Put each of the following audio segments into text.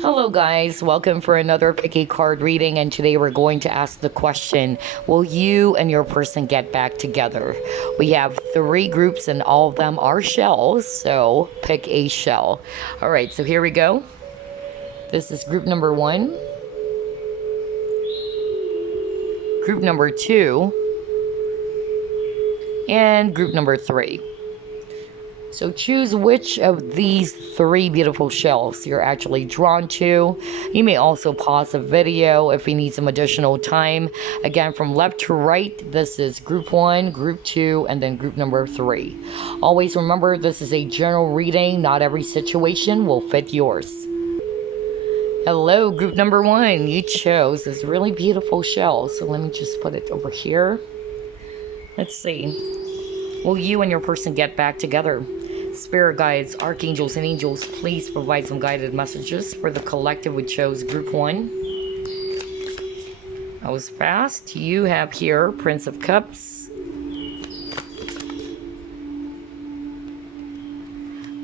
Hello guys, welcome for another picky card reading, and today we're going to ask the question, will you and your person get back together? We have three groups and all of them are shells, so pick a shell. Alright, so here we go. This is group number 1, group number 2, and group number 3. So choose which of these three beautiful shells you're actually drawn to. You may also pause the video if you need some additional time. Again, from left to right, this is group 1, group 2, and then group number 3. Always remember, this is a general reading. Not every situation will fit yours. Hello, group number 1. You chose this really beautiful shell. So let me just put it over here. Let's see. Will you and your person get back together? Spirit guides, archangels, and angels, please provide some guided messages for the collective who chose group 1. That was fast. You have here Prince of Cups,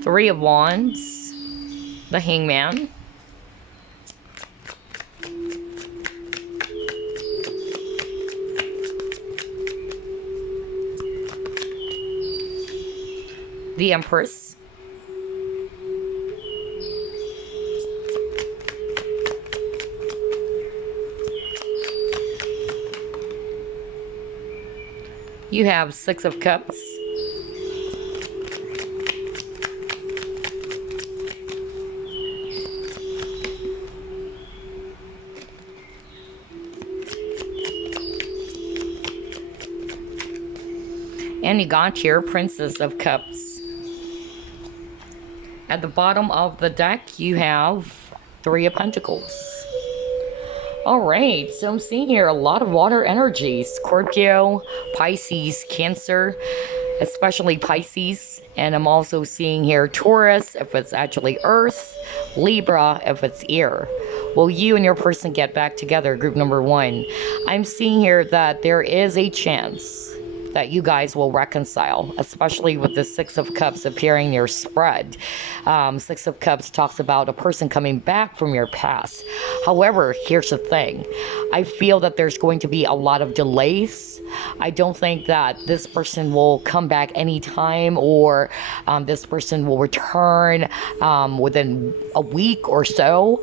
Three of Wands, the Hangman, the Empress, you have Six of Cups, and you got here Princess of Cups. At the bottom of the deck, you have Three of Pentacles. Alright, so I'm seeing here a lot of water energy. Scorpio, Pisces, Cancer, especially Pisces. And I'm also seeing here Taurus, if it's actually Earth, Libra, if it's air. Will you and your person get back together, group number 1? I'm seeing here that there is a chance that you guys will reconcile, especially with the Six of Cups appearing in your spread. Six of Cups talks about a person coming back from your past. However, here's the thing. I feel that there's going to be a lot of delays. I don't think that this person will come back anytime, or this person will return within a week or so.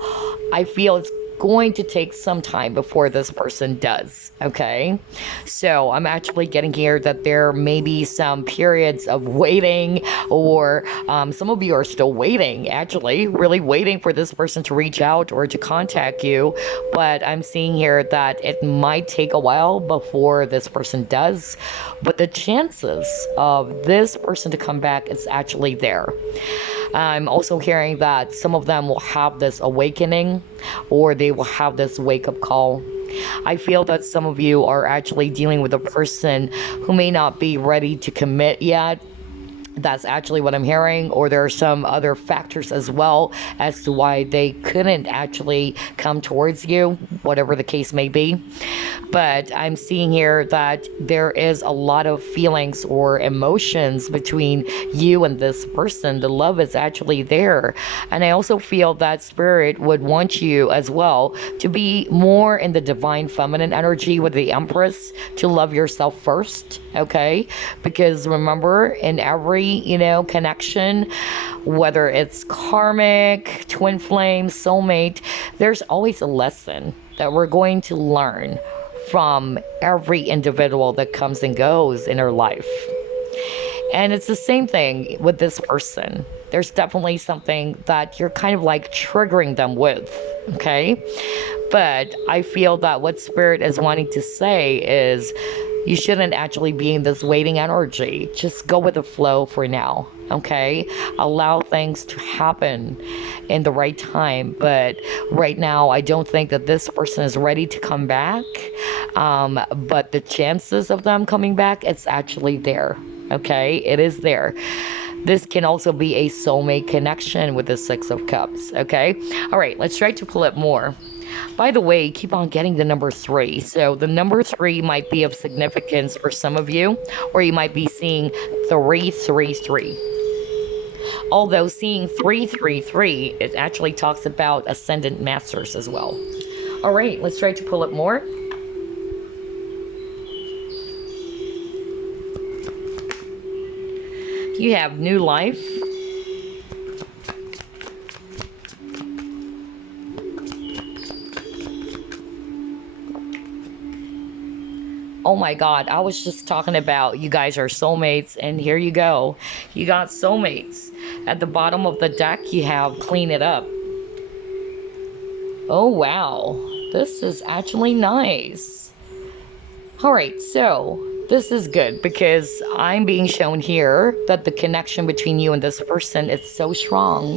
I feel it's going to take some time before this person does. Okay, so I'm actually getting here that there may be some periods of waiting, or some of you are still waiting, actually really waiting for this person to reach out or to contact you. But I'm seeing here that it might take a while before this person does, but the chances of this person to come back is actually there. I'm also hearing that some of them will have this awakening, or they will have this wake-up call. I feel that some of you are actually dealing with a person who may not be ready to commit yet. That's actually what I'm hearing, or there are some other factors as well as to why they couldn't actually come towards you, whatever the case may be. But I'm seeing here that there is a lot of feelings or emotions between you and this person. The love is actually there. And I also feel that Spirit would want you as well to be more in the divine feminine energy with the Empress, to love yourself first, okay? Because remember, in every connection, whether it's karmic, twin flame, soulmate, there's always a lesson that we're going to learn from every individual that comes and goes in our life. And it's the same thing with this person. There's definitely something that you're kind of like triggering them with, okay? But I feel that what Spirit is wanting to say is, you shouldn't actually be in this waiting energy. Just go with the flow for now, okay? Allow things to happen in the right time. But right now, I don't think that this person is ready to come back. But the chances of them coming back, it's actually there, okay? It is there. This can also be a soulmate connection with the Six of Cups, okay? All right, let's try to pull it more. By the way, keep on getting the number 3. So the number 3 might be of significance for some of you, or you might be seeing 333. Although seeing 333, it actually talks about ascendant masters as well. All right, let's try to pull up more. You have new life. Oh my God, I was just talking about you guys are soulmates, and here you go. You got soulmates. At the bottom of the deck, you have clean it up. Oh wow, this is actually nice. All right, so this is good because I'm being shown here that the connection between you and this person is so strong.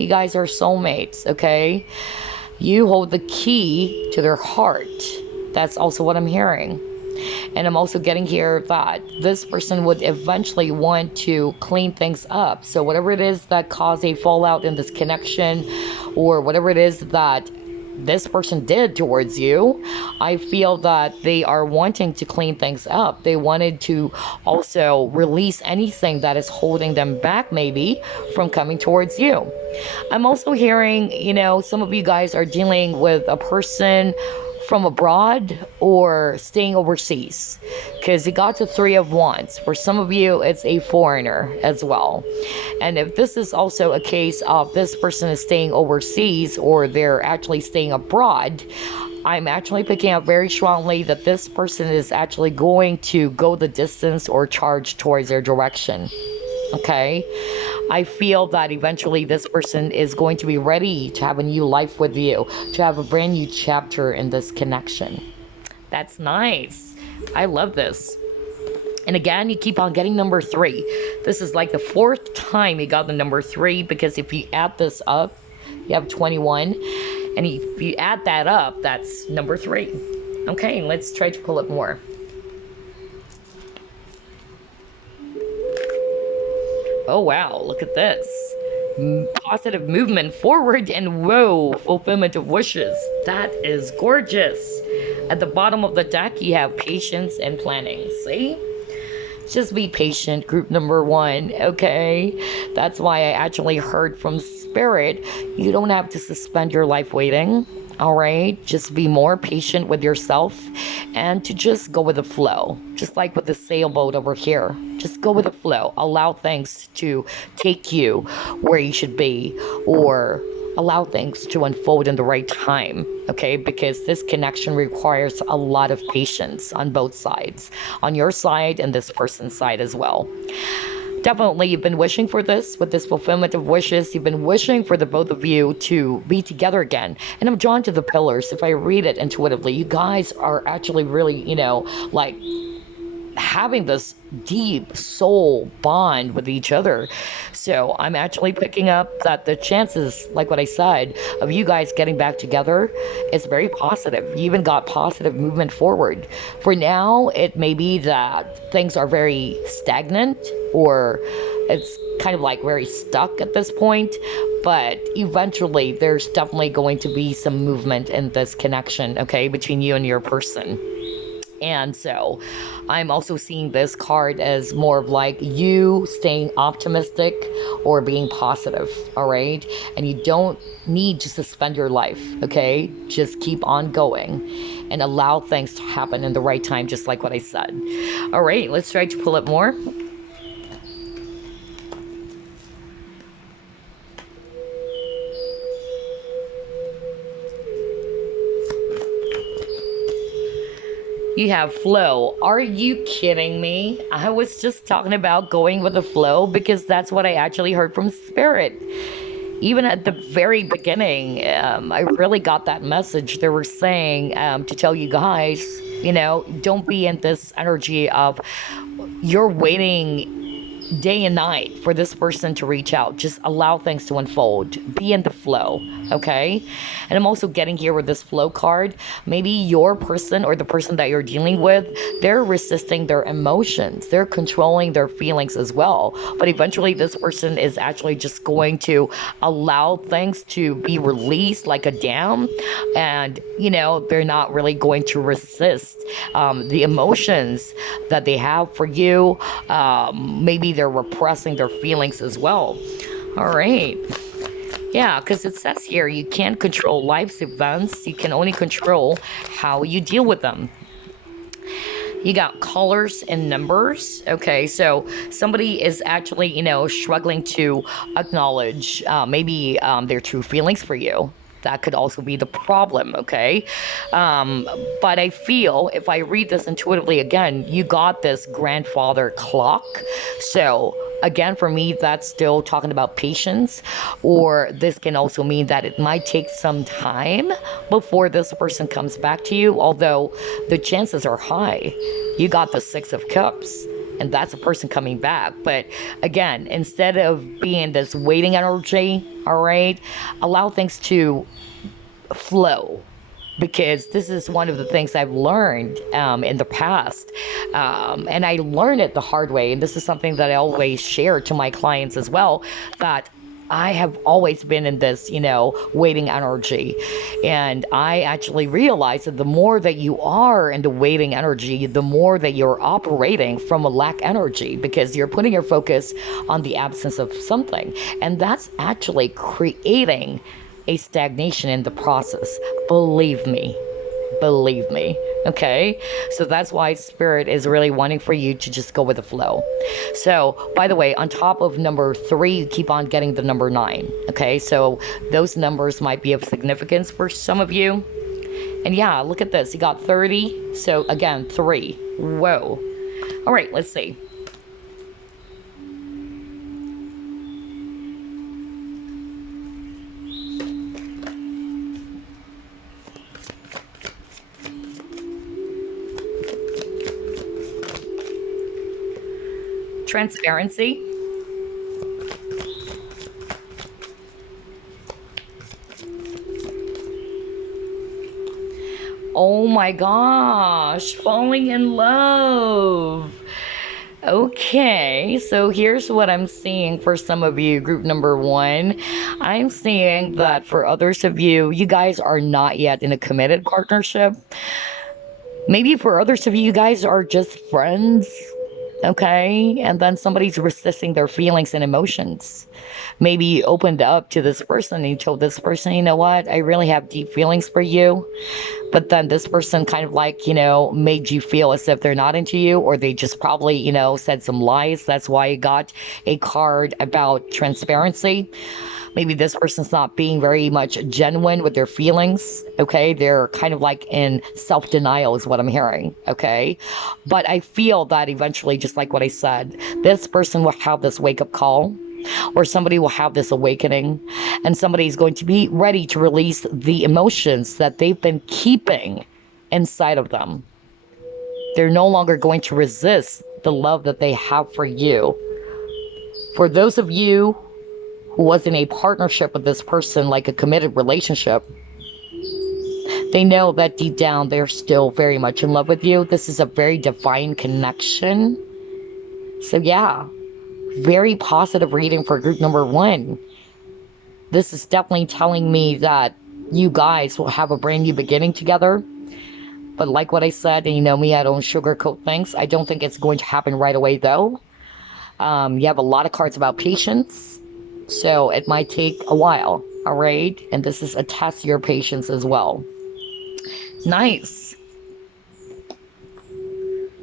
You guys are soulmates, okay? You hold the key to their heart. That's also what I'm hearing. And I'm also getting here that this person would eventually want to clean things up. So whatever it is that caused a fallout in this connection, or whatever it is that this person did towards you, I feel that they are wanting to clean things up. They wanted to also release anything that is holding them back, maybe, from coming towards you. I'm also hearing, some of you guys are dealing with a person from abroad or staying overseas, because it got to 3 of Wands. For some of you, it's a foreigner as well. And if this is also a case of this person is staying overseas or they're actually staying abroad, I'm actually picking up very strongly that this person is actually going to go the distance or charge towards their direction. Okay, I feel that eventually this person is going to be ready to have a new life with you, to have a brand new chapter in this connection. That's nice. I love this. And again, you keep on getting number 3. This is like the 4th time you got the number 3, because if you add this up, you have 21. And if you add that up, that's number 3. Okay, let's try to pull up more. Oh wow, look at this. Positive movement forward, and whoa, fulfillment of wishes. That is gorgeous. At the bottom of the deck, you have patience and planning. See? Just be patient, group number 1, okay? That's why I actually heard from Spirit, you don't have to suspend your life waiting. All right, just be more patient with yourself and to just go with the flow. Just like with the sailboat over here, just go with the flow. Allow things to take you where you should be, or allow things to unfold in the right time, okay? Because this connection requires a lot of patience on both sides, on your side and this person's side as well. Definitely, you've been wishing for this, with this fulfillment of wishes. You've been wishing for the both of you to be together again. And I'm drawn to the pillars. If I read it intuitively, you guys are actually really, like having this deep soul bond with each other. So I'm actually picking up that the chances, like what I said, of you guys getting back together is very positive. You even got positive movement forward. For now, it may be that things are very stagnant, or it's kind of like very stuck at this point, but eventually there's definitely going to be some movement in this connection, okay, between you and your person. And so I'm also seeing this card as more of like you staying optimistic or being positive, all right? And you don't need to suspend your life, okay? Just keep on going and allow things to happen in the right time, just like what I said. All right, let's try to pull up more. You have flow. Are you kidding me? I was just talking about going with the flow because that's what I actually heard from Spirit. Even at the very beginning, I really got that message. They were saying to tell you guys, don't be in this energy of you're waiting day and night for this person to reach out. Just allow things to unfold. Be in the flow, okay? And I'm also getting here with this flow card. Maybe your person or the person that you're dealing with, they're resisting their emotions. They're controlling their feelings as well. But eventually this person is actually just going to allow things to be released like a dam. And, they're not really going to resist the emotions that they have for you. Maybe they're repressing their feelings as well. All right. Yeah, because it says here you can't control life's events. You can only control how you deal with them. You got colors and numbers. Okay, so somebody is actually, struggling to acknowledge their true feelings for you. That could also be the problem, okay? But I feel if I read this intuitively again, you got this grandfather clock. So again, for me, that's still talking about patience, or this can also mean that it might take some time before this person comes back to you, although the chances are high. You got the Six of Cups, and that's a person coming back. But again, instead of being this waiting energy, all right, allow things to flow, because this is one of the things I've learned in the past. And I learned it the hard way. And this is something that I always share to my clients as well, that I have always been in this, waiting energy. And I actually realized that the more that you are in the waiting energy, the more that you're operating from a lack energy, because you're putting your focus on the absence of something. And that's actually creating a stagnation in the process. Believe me. Okay, so that's why Spirit is really wanting for you to just go with the flow. So by the way, on top of number 3, you keep on getting the number 9. Okay, so those numbers might be of significance for some of you. And yeah, look at this, you got 30. So again, 3. Whoa. All right, let's see. Transparency. Oh my gosh, falling in love. Okay, so here's what I'm seeing for some of you, group number 1. I'm seeing that for others of you, you guys are not yet in a committed partnership. Maybe for others of you, you guys are just friends. Okay, and then somebody's resisting their feelings and emotions. Maybe you opened up to this person and you told this person, you know what, I really have deep feelings for you. But then this person kind of made you feel as if they're not into you, or they just probably, said some lies. That's why you got a card about transparency. Maybe this person's not being very much genuine with their feelings, okay? They're kind of like in self-denial is what I'm hearing, okay? But I feel that eventually, just like what I said, this person will have this wake-up call, or somebody will have this awakening, and somebody's going to be ready to release the emotions that they've been keeping inside of them. They're no longer going to resist the love that they have for you. For those of you who was in a partnership with this person, like a committed relationship, they know that deep down they're still very much in love with you. This is a very divine connection. So yeah, very positive reading for group number 1. This is definitely telling me that you guys will have a brand new beginning together. But like what I said, and you know me, I don't sugarcoat things. I don't think it's going to happen right away though. You have a lot of cards about patience. So it might take a while, all right? And this is a test your patience as well. Nice.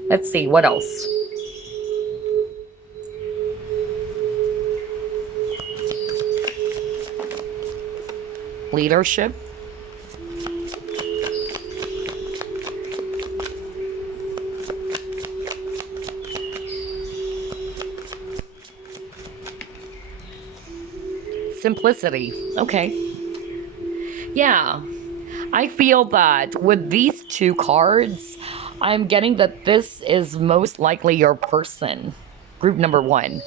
Let's see, what else? Leadership. Simplicity. Okay. Yeah. I feel that with these 2 cards, I'm getting that this is most likely your person. Group number 1.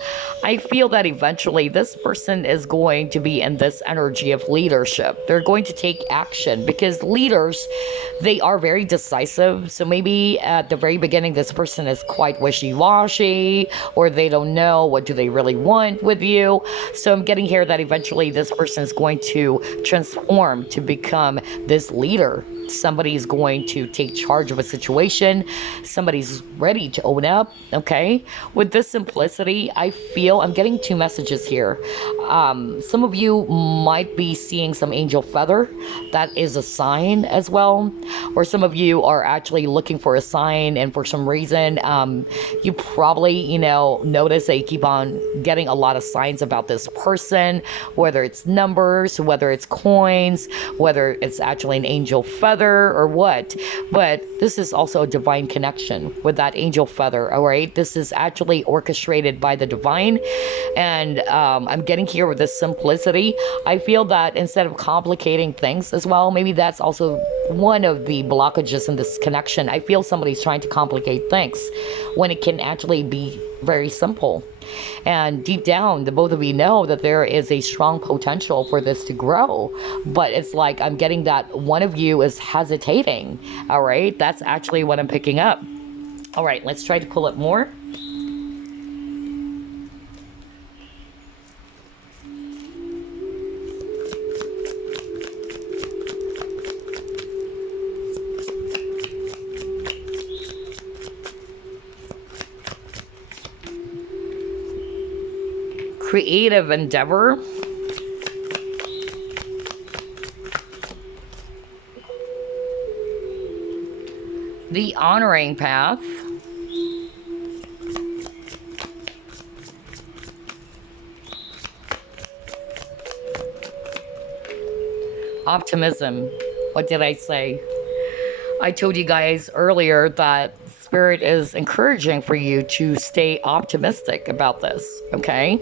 I feel that eventually this person is going to be in this energy of leadership. They're going to take action, because leaders, they are very decisive. So maybe at the very beginning, this person is quite wishy-washy, or they don't know what do they really want with you. So I'm getting here that eventually this person is going to transform to become this leader. Somebody's going to take charge of a situation. Somebody's ready to own up. Okay. With this simplicity, I feel I'm getting two messages here. Some of you might be seeing some angel feather. That is a sign as well. Or some of you are actually looking for a sign, and for some reason, you probably, notice that you keep on getting a lot of signs about this person, whether it's numbers, whether it's coins, whether it's actually an angel feather or what. But this is also a divine connection with that angel feather. All right. This is actually orchestrated by the divine. And I'm getting here with this simplicity. I feel that instead of complicating things as well, maybe that's also one of the blockages in this connection. I feel somebody's trying to complicate things when it can actually be very simple. And deep down, the both of you know that there is a strong potential for this to grow. But it's like I'm getting that one of you is hesitating. All right. That's actually what I'm picking up. All right. Let's try to pull it more. Creative endeavor. The honoring path. Optimism. What did I say? I told you guys earlier that Spirit is encouraging for you to stay optimistic about this, okay?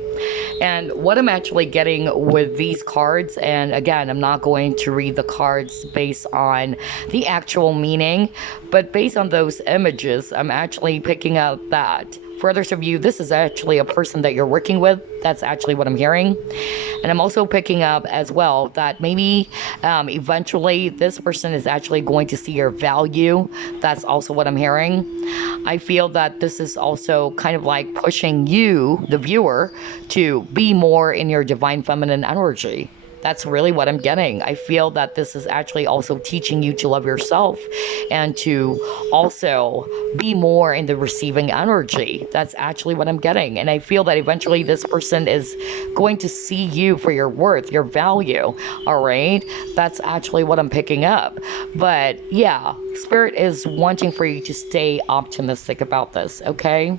And what I'm actually getting with these cards, and again, I'm not going to read the cards based on the actual meaning, but based on those images, I'm actually picking up that for others of you, this is actually a person that you're working with. That's actually what I'm hearing. And I'm also picking up as well that maybe eventually this person is actually going to see your value. That's also what I'm hearing. I feel that this is also kind of like pushing you, the viewer, to be more in your divine feminine energy. That's really what I'm getting. I feel that this is actually also teaching you to love yourself and to also be more in the receiving energy. That's actually what I'm getting. And I feel that eventually this person is going to see you for your worth, your value. All right. That's actually what I'm picking up. But yeah, Spirit is wanting for you to stay optimistic about this. Okay.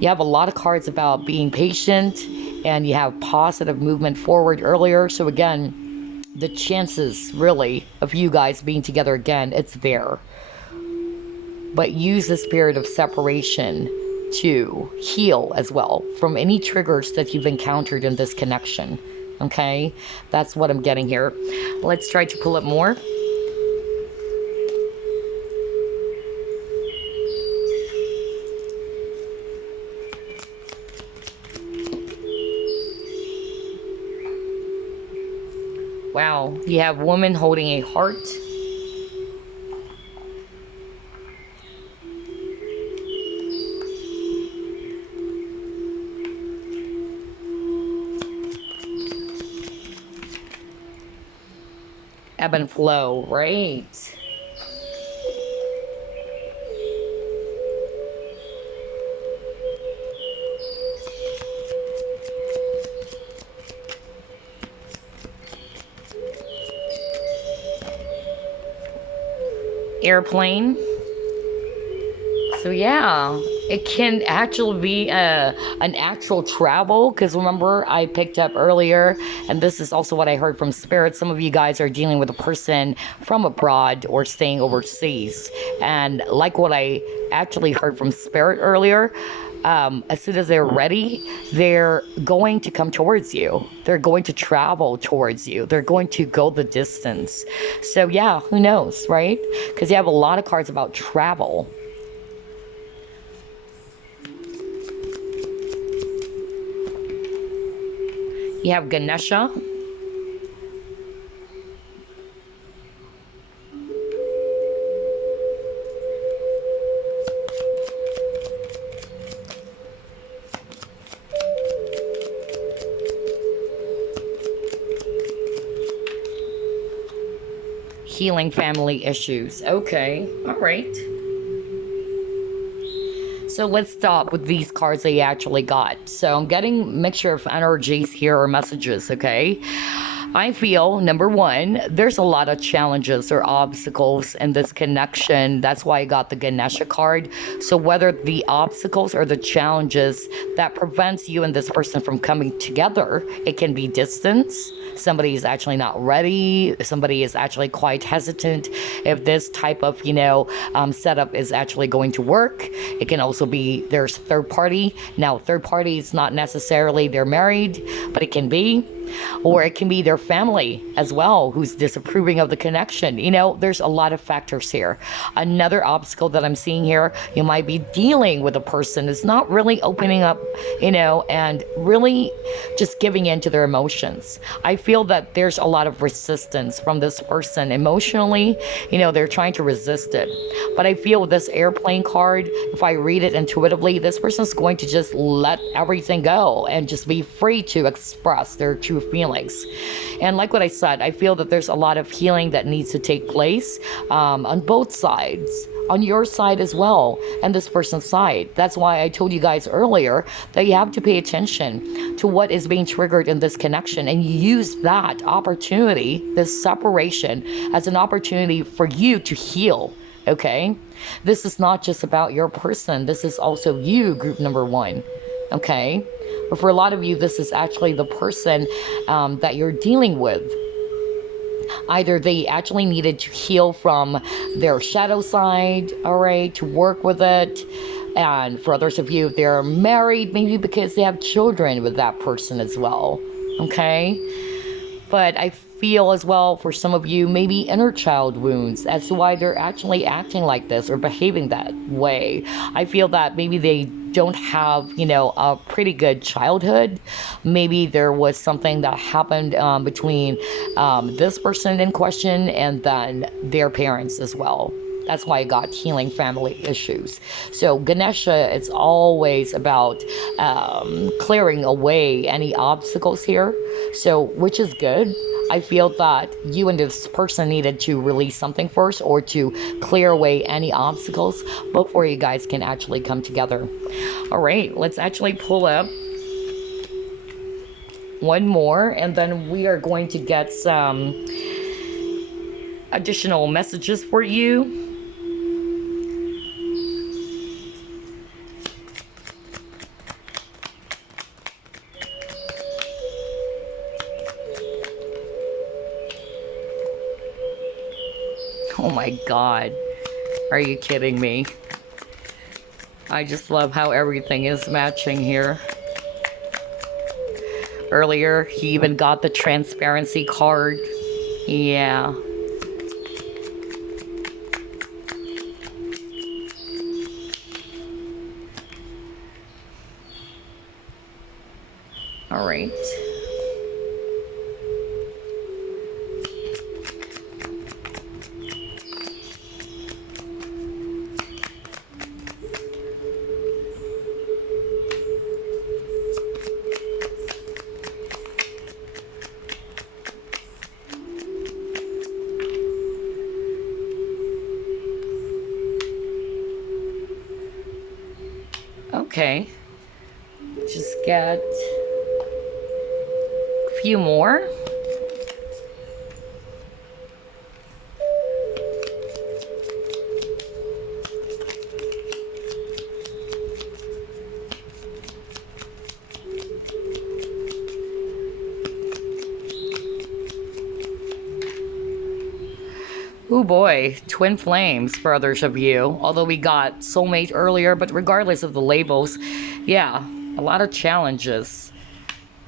You have a lot of cards about being patient, and you have positive movement forward earlier. So again, the chances really of you guys being together again, it's there. But use this period of separation to heal as well from any triggers that you've encountered in this connection. Okay, that's what I'm getting here. Let's try to pull it more. Wow, you have woman holding a heart. Ebb and flow, right? Airplane. So yeah, it can actually be an actual travel, because remember I picked up earlier, and this is also what I heard from Spirit, some of you guys are dealing with a person from abroad or staying overseas. And like what I actually heard from Spirit earlier, as soon as they're ready, they're going to come towards you. They're going to travel towards you. They're going to go the distance. So yeah, who knows, right? Because you have a lot of cards about travel. You have Ganesha. healing family issues. Okay, all right. So let's stop with these cards that you actually got. So I'm getting mixture of energies here or messages, okay? I feel, number one, there's a lot of challenges or obstacles in this connection. That's why I got the Ganesha card. So whether the obstacles or the challenges that prevents you and this person from coming together, it can be distance. Somebody is actually not ready. Somebody is actually quite hesitant if this type of, setup is actually going to work. It can also be there's third party. Now, third party is not necessarily they're married, but it can be. Or it can be their family as well who's disapproving of the connection. There's a lot of factors here. Another obstacle that I'm seeing here, you might be dealing with a person that's not really opening up, and really just giving in to their emotions. I feel that there's a lot of resistance from this person emotionally. They're trying to resist it. But I feel with this airplane card, if I read it intuitively, this person's going to just let everything go and just be free to express their true feelings. And like what I said, I feel that there's a lot of healing that needs to take place on both sides, on your side as well, and this person's side. That's why I told you guys earlier that you have to pay attention to what is being triggered in this connection and use that opportunity, this separation, as an opportunity for you to heal. Okay? This is not just about your person. This is also you, group number one. Okay? But for a lot of you, this is actually the person that you're dealing with. Either they actually needed to heal from their shadow side, all right, to work with it. And for others of you, they're married, maybe because they have children with that person as well. Okay? But I feel as well for some of you, maybe inner child wounds as to why they're actually acting like this or behaving that way. I feel that maybe they don't have, a pretty good childhood. Maybe there was something that happened between this person in question and then their parents as well. That's why I got healing family issues. So Ganesha, it's always about clearing away any obstacles here. So, which is good. I feel that you and this person needed to release something first or to clear away any obstacles before you guys can actually come together. All right, let's actually pull up one more, and then we are going to get some additional messages for you. Oh my God, are you kidding me? I just love how everything is matching here. Earlier, he even got the transparency card. Yeah. All right. Okay, just get a few more. Oh boy, twin flames for others of you. Although we got soulmate earlier, but regardless of the labels, yeah, a lot of challenges.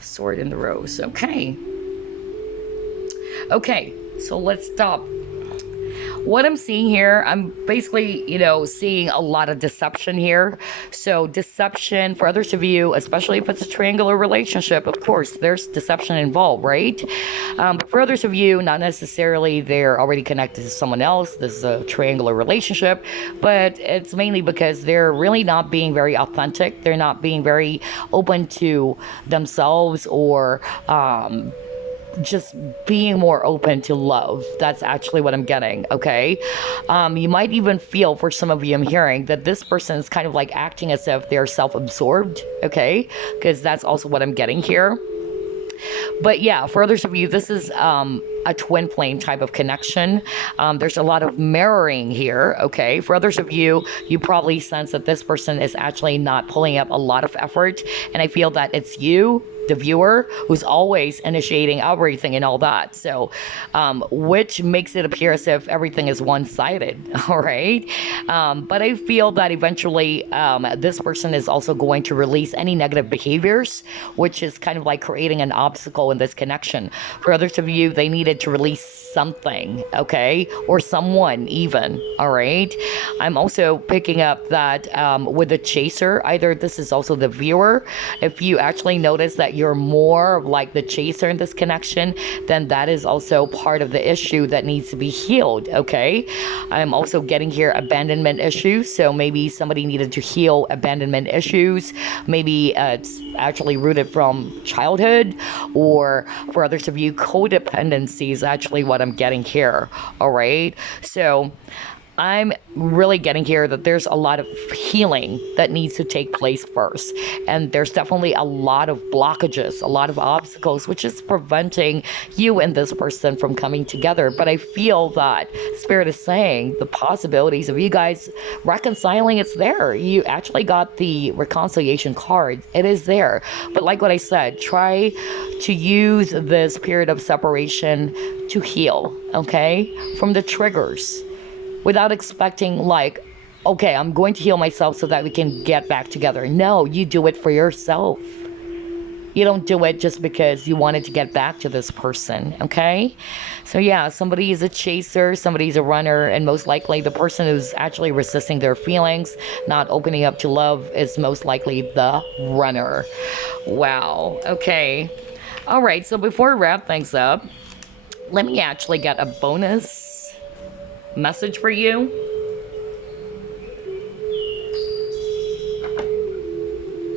Sword in the rose. Okay. Okay, so let's stop. What I'm seeing here, I'm basically, seeing a lot of deception here. So deception for others of you, especially if it's a triangular relationship, of course, there's deception involved, right? But for others of you, not necessarily they're already connected to someone else. This is a triangular relationship, but it's mainly because they're really not being very authentic. They're not being very open to themselves or just being more open to love. That's actually what I'm getting, okay? You might even feel, for some of you I'm hearing, that this person is kind of like acting as if they're self-absorbed, okay? Because that's also what I'm getting here. But yeah, for others of you, this is a twin flame type of connection. There's a lot of mirroring here, okay? For others of you, you probably sense that this person is actually not pulling up a lot of effort. And I feel that it's you, the viewer, who's always initiating everything and all that. So, which makes it appear as if everything is one-sided, all right? But I feel that eventually this person is also going to release any negative behaviors, which is kind of like creating an obstacle in this connection. For others of you, they needed to release something, okay? Or someone even, all right? I'm also picking up that with the chaser, either this is also the viewer. If you actually notice that you're more of like the chaser in this connection, then that is also part of the issue that needs to be healed, okay? I'm also getting here abandonment issues. So maybe somebody needed to heal abandonment issues. Maybe it's actually rooted from childhood, or for others of you, codependency is actually what I'm getting here, all right? So I'm really getting here that there's a lot of healing that needs to take place first. And there's definitely a lot of blockages, a lot of obstacles, which is preventing you and this person from coming together. But I feel that Spirit is saying the possibilities of you guys reconciling, it's there. You actually got the reconciliation card. It is there. But like what I said, try to use this period of separation to heal, okay, from the triggers, without expecting like, okay, I'm going to heal myself so that we can get back together. No, you do it for yourself. You don't do it just because you wanted to get back to this person, okay? So yeah, somebody is a chaser, somebody's a runner, and most likely the person who's actually resisting their feelings, not opening up to love, is most likely the runner. Wow, okay. All right, so before we wrap things up, let me actually get a bonus message for you.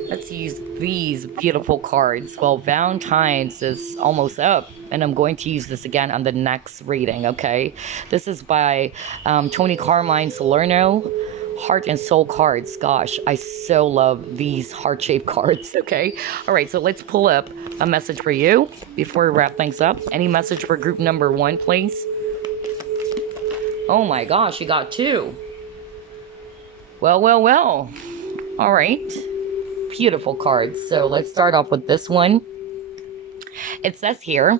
Let's use these beautiful cards. Well, Valentine's is almost up, and I'm going to use this again on the next reading, okay? This is by Tony Carmine Salerno. Heart and soul cards. Gosh, I so love these heart-shaped cards, okay? All right, so let's pull up a message for you before we wrap things up. Any message for group number 1, please? Oh my gosh, you got 2. Well, well, well. All right. Beautiful cards. So let's start off with this one. It says here,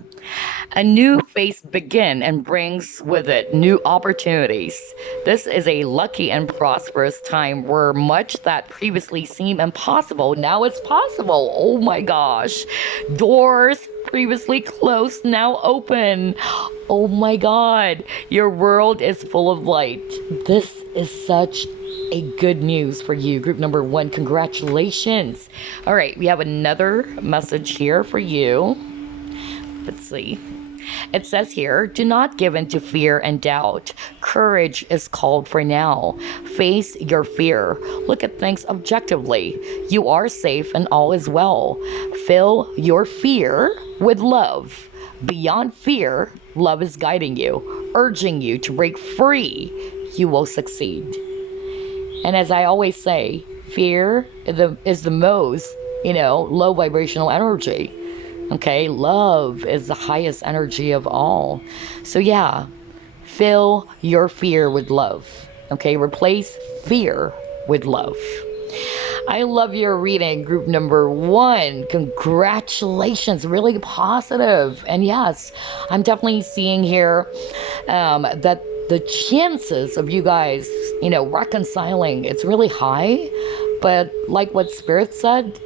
a new phase begin and brings with it new opportunities. This is a lucky and prosperous time where much that previously seemed impossible now is possible. Oh my gosh. Doors previously closed now open. Oh my God. Your world is full of light. This is such a good news for you, group number 1. Congratulations. All right, we have another message here for you. Let's see. It says here, do not give in to fear and doubt. Courage is called for now. Face your fear. Look at things objectively. You are safe and all is well. Fill your fear with love. Beyond fear, love is guiding you, urging you to break free. You will succeed. And as I always say, fear is the most, low vibrational energy. Okay, love is the highest energy of all. So yeah, fill your fear with love. Okay, replace fear with love. I love your reading, group number 1. Congratulations, really positive. And yes, I'm definitely seeing here that the chances of you guys, reconciling, it's really high. But like what Spirit said,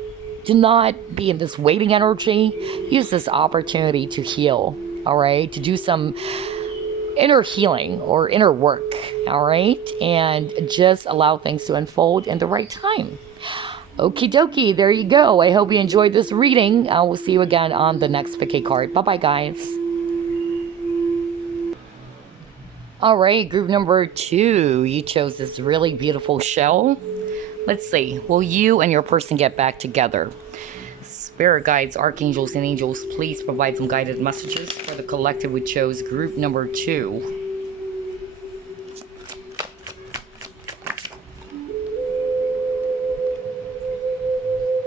do not be in this waiting energy. Use this opportunity to heal, all right? To do some inner healing or inner work, all right? And just allow things to unfold in the right time. Okie dokie, there you go. I hope you enjoyed this reading. I will see you again on the next picky card. Bye-bye, guys. All right, group number 2. You chose this really beautiful shell. Let's see. Will you and your person get back together? Spirit guides, archangels, and angels, please provide some guided messages for the collective we chose, group number 2.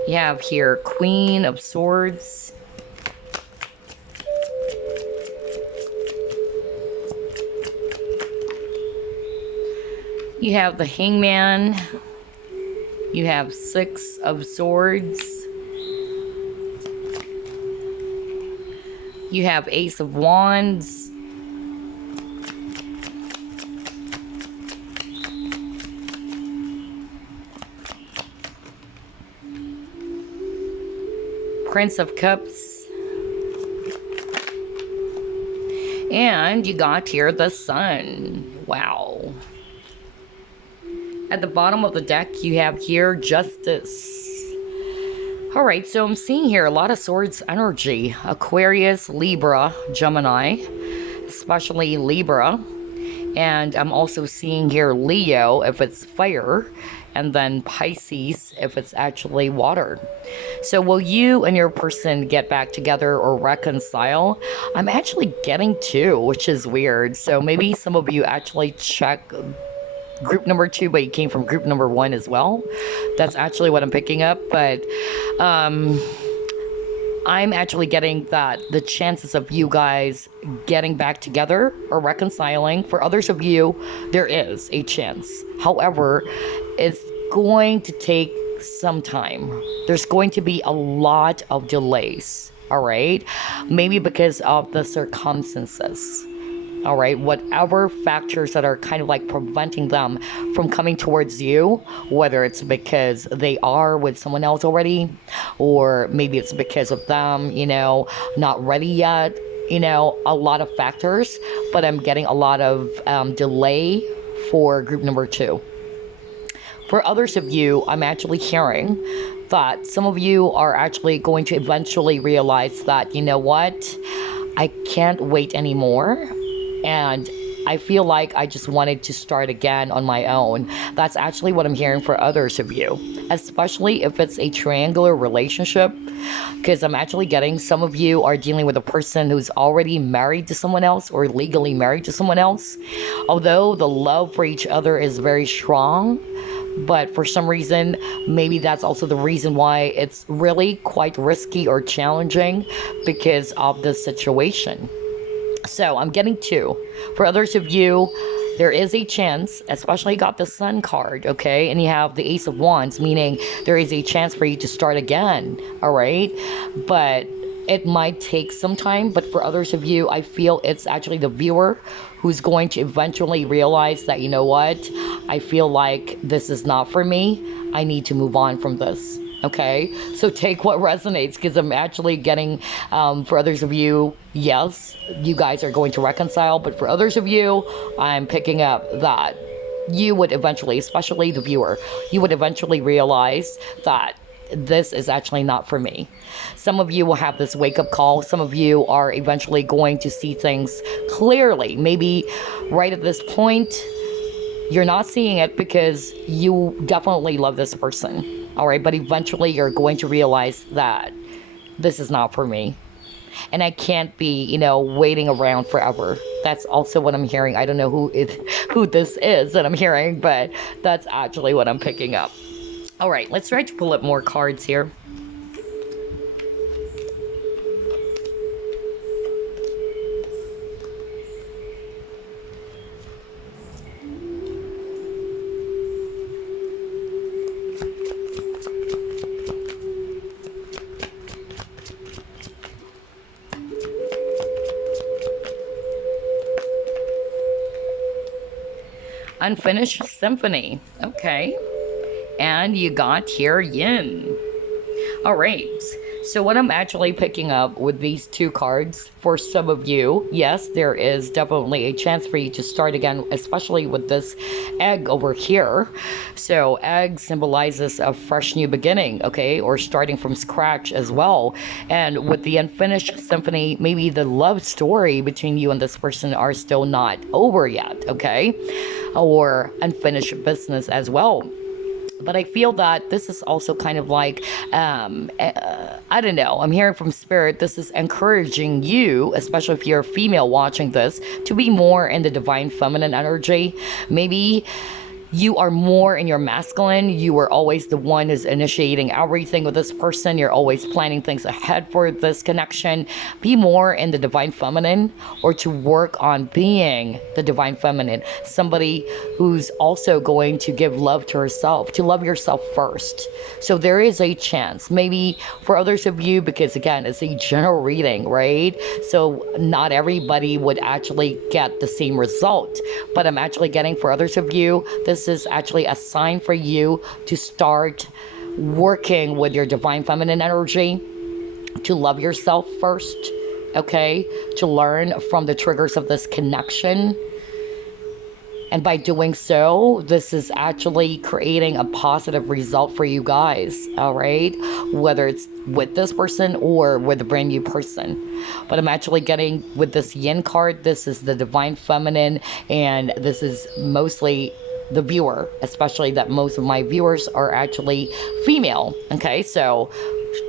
You have here Queen of Swords. You have the Hangman. You have 6 of Swords. You have Ace of Wands. Prince of Cups. And you got here the Sun. Wow. At the bottom of the deck, you have here Justice. All right, so I'm seeing here a lot of Swords energy. Aquarius, Libra, Gemini, especially Libra. And I'm also seeing here Leo, if it's fire, and then Pisces, if it's actually water. So will you and your person get back together or reconcile? I'm actually getting 2, which is weird. So maybe some of you actually check group number 2, but you came from group number 1 as well. That's actually what I'm picking up. But I'm actually getting that the chances of you guys getting back together or reconciling, for others of you, there is a chance. However, it's going to take some time. There's going to be a lot of delays, all right? Maybe because of the circumstances. All right, whatever factors that are kind of like preventing them from coming towards you, whether it's because they are with someone else already, or maybe it's because of them, you know, not ready yet, you know, a lot of factors, but I'm getting a lot of delay for group number 2. For others of you, I'm actually hearing that some of you are actually going to eventually realize that, you know what, I can't wait anymore. And I feel like I just wanted to start again on my own. That's actually what I'm hearing for others of you, especially if it's a triangular relationship, because I'm actually getting some of you are dealing with a person who's already married to someone else or legally married to someone else. Although the love for each other is very strong, but for some reason, maybe that's also the reason why it's really quite risky or challenging because of the situation. So I'm getting 2. For others of you, there is a chance, especially you got the Sun card, okay? And you have the Ace of Wands, meaning there is a chance for you to start again, all right? But it might take some time. But for others of you, I feel it's actually the viewer who's going to eventually realize that, you know what? I feel like this is not for me. I need to move on from this. Okay, so take what resonates, because I'm actually getting, for others of you, yes, you guys are going to reconcile, but for others of you, I'm picking up that you would eventually, especially the viewer, you would eventually realize that this is actually not for me. Some of you will have this wake-up call. Some of you are eventually going to see things clearly. Maybe right at this point, you're not seeing it because you definitely love this person. All right, but eventually you're going to realize that this is not for me. And I can't be, you know, waiting around forever. That's also what I'm hearing. I don't know who this is that I'm hearing, but that's actually what I'm picking up. All right, let's try to pull up more cards here. Unfinished Symphony. Okay. And you got here Yin. All right. So what I'm actually picking up with these 2 cards, for some of you, yes, there is definitely a chance for you to start again, especially with this egg over here. So egg symbolizes a fresh new beginning, okay, or starting from scratch as well. And with the Unfinished Symphony, maybe the love story between you and this person are still not over yet, okay, or unfinished business as well. But I feel that this is also kind of like, I don't know, I'm hearing from spirit, this is encouraging you, especially if you're a female watching this, to be more in the divine feminine energy. Maybe you are more in your masculine. You are always the one who's initiating everything with this person. You're always planning things ahead for this connection. Be more in the divine feminine, or to work on being the divine feminine. Somebody who's also going to give love to herself, to love yourself first. So there is a chance, maybe for others of you, because again, it's a general reading, right? So not everybody would actually get the same result, but I'm actually getting for others of you, this is actually a sign for you to start working with your divine feminine energy, to love yourself first, okay? To learn from the triggers of this connection. And by doing so, this is actually creating a positive result for you guys, all right? Whether it's with this person or with a brand new person. But I'm actually getting with this yin card, this is the divine feminine, and this is mostly the viewer, especially that most of my viewers are actually female, okay? So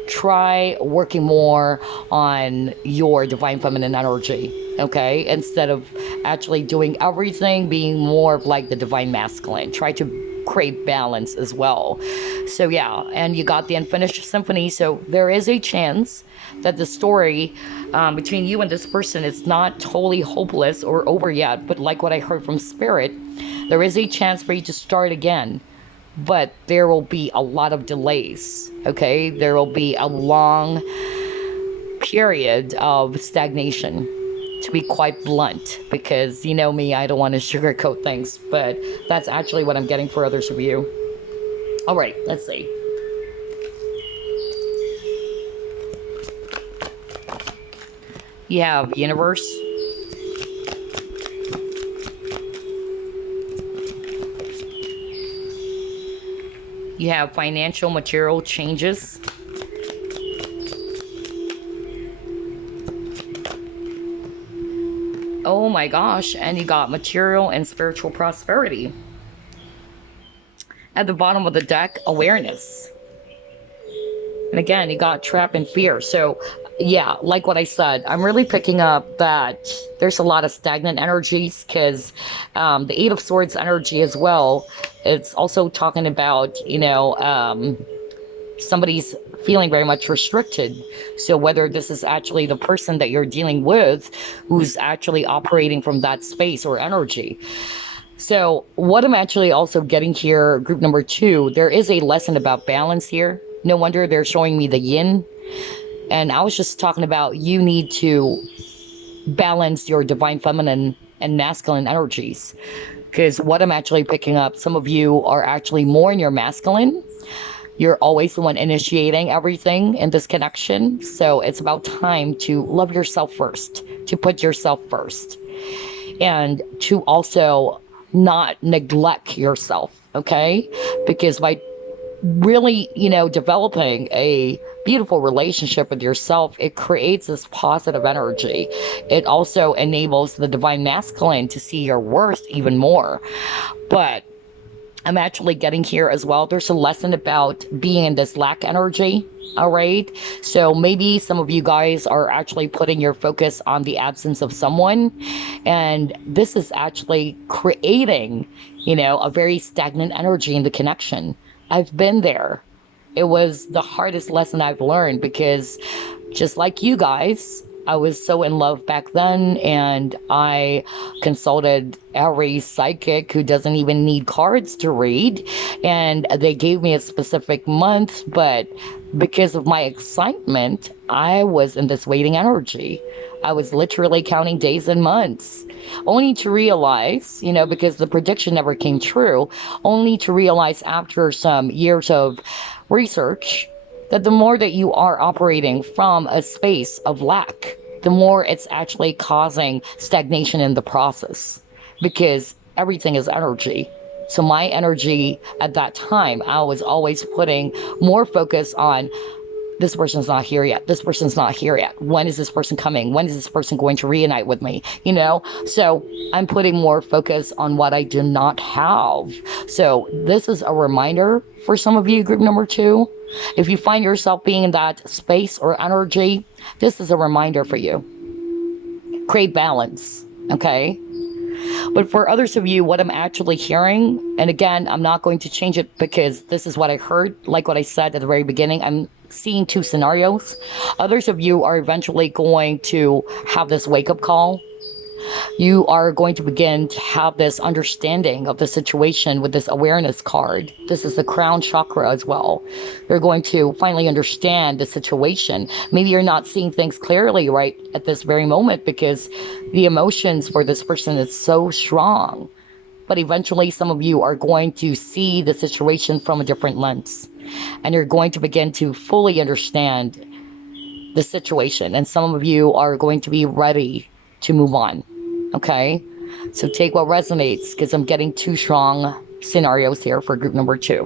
try working more on your divine feminine energy, okay? Instead of actually doing everything, being more of like the divine masculine. Try to create balance as well. So yeah, and you got the unfinished symphony, so there is a chance that the story between you and this person is not totally hopeless or over yet, but like what I heard from spirit, there is a chance for you to start again, but there will be a lot of delays, okay? There will be a long period of stagnation, to be quite blunt, because you know me, I don't want to sugarcoat things, but that's actually what I'm getting for others of you. All right, let's see. You have universe. You have financial material changes. Oh my gosh, and you got material and spiritual prosperity. At the bottom of the deck, awareness. And again, you got trap and fear. So yeah, like what I said, I'm really picking up that there's a lot of stagnant energies, because the Eight of Swords energy as well, it's also talking about, you know, somebody's feeling very much restricted. So whether this is actually the person that you're dealing with who's actually operating from that space or energy. So what I'm actually also getting here, group number 2, there is a lesson about balance here. No wonder they're showing me the yin. And I was just talking about you need to balance your divine feminine and masculine energies. Because what I'm actually picking up, some of you are actually more in your masculine. You're always the one initiating everything in this connection. So it's about time to love yourself first, to put yourself first, and to also not neglect yourself, okay? Because by really, you know, developing a beautiful relationship with yourself, it creates this positive energy. It also enables the divine masculine to see your worth even more. But I'm actually getting here as well, there's a lesson about being in this lack energy, all right? So maybe some of you guys are actually putting your focus on the absence of someone, and this is actually creating, you know, a very stagnant energy in the connection. I've been there. It was the hardest lesson I've learned, because just like you guys, I was so in love back then, and I consulted every psychic who doesn't even need cards to read, and they gave me a specific month, but because of my excitement, I was in this waiting energy. I was literally counting days and months, only to realize, you know, because the prediction never came true, only to realize after some years of research that the more that you are operating from a space of lack, the more it's actually causing stagnation in the process, because everything is energy. So my energy at that time, I was always putting more focus on this person's not here yet. This person's not here yet. When is this person coming? When is this person going to reunite with me? You know, so I'm putting more focus on what I do not have. So this is a reminder for some of you, group number 2. If you find yourself being in that space or energy, this is a reminder for you. Create balance, okay? But for others of you, what I'm actually hearing, and again, I'm not going to change it because this is what I heard, like what I said at the very beginning, I'm seeing 2 scenarios. Others of you are eventually going to have this wake-up call. You are going to begin to have this understanding of the situation with this awareness card. This is the crown chakra as well. You're going to finally understand the situation. Maybe you're not seeing things clearly right at this very moment because the emotions for this person is so strong. But eventually some of you are going to see the situation from a different lens. And you're going to begin to fully understand the situation. And some of you are going to be ready to move on. Okay, so take what resonates because I'm getting 2 strong scenarios here for group number 2.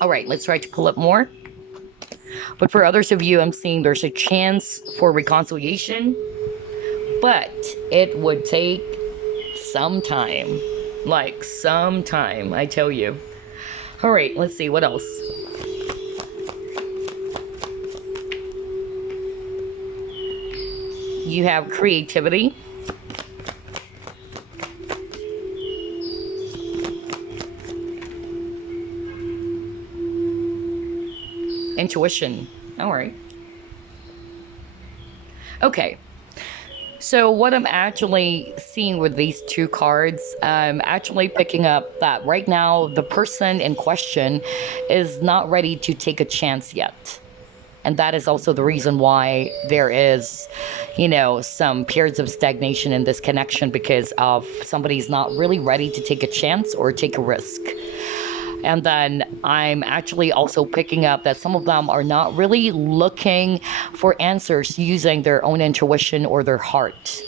All right, let's try to pull up more. But for others of you, I'm seeing there's a chance for reconciliation, but it would take some time, like some time, I tell you. All right, let's see what else. You have creativity. Intuition. All right. Okay. So what I'm actually seeing with these 2 cards, I'm actually picking up that right now the person in question is not ready to take a chance yet. And that is also the reason why there is, you know, some periods of stagnation in this connection because of somebody's not really ready to take a chance or take a risk. And then I'm actually also picking up that some of them are not really looking for answers using their own intuition or their heart.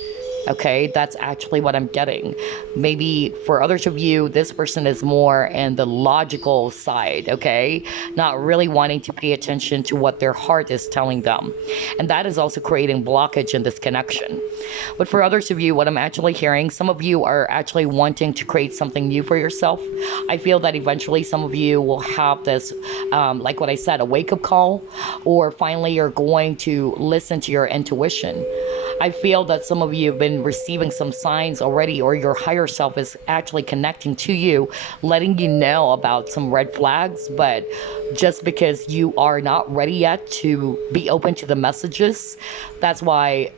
Okay, that's actually what I'm getting. Maybe for others of you, this person is more in the logical side, okay? Not really wanting to pay attention to what their heart is telling them. And that is also creating blockage in this connection. But for others of you, what I'm actually hearing, some of you are actually wanting to create something new for yourself. I feel that eventually some of you will have this, like what I said, a wake-up call, or finally you're going to listen to your intuition. I feel that some of you have been receiving some signs already, or your higher self is actually connecting to you, letting you know about some red flags, but just because you are not ready yet to be open to the messages, that's why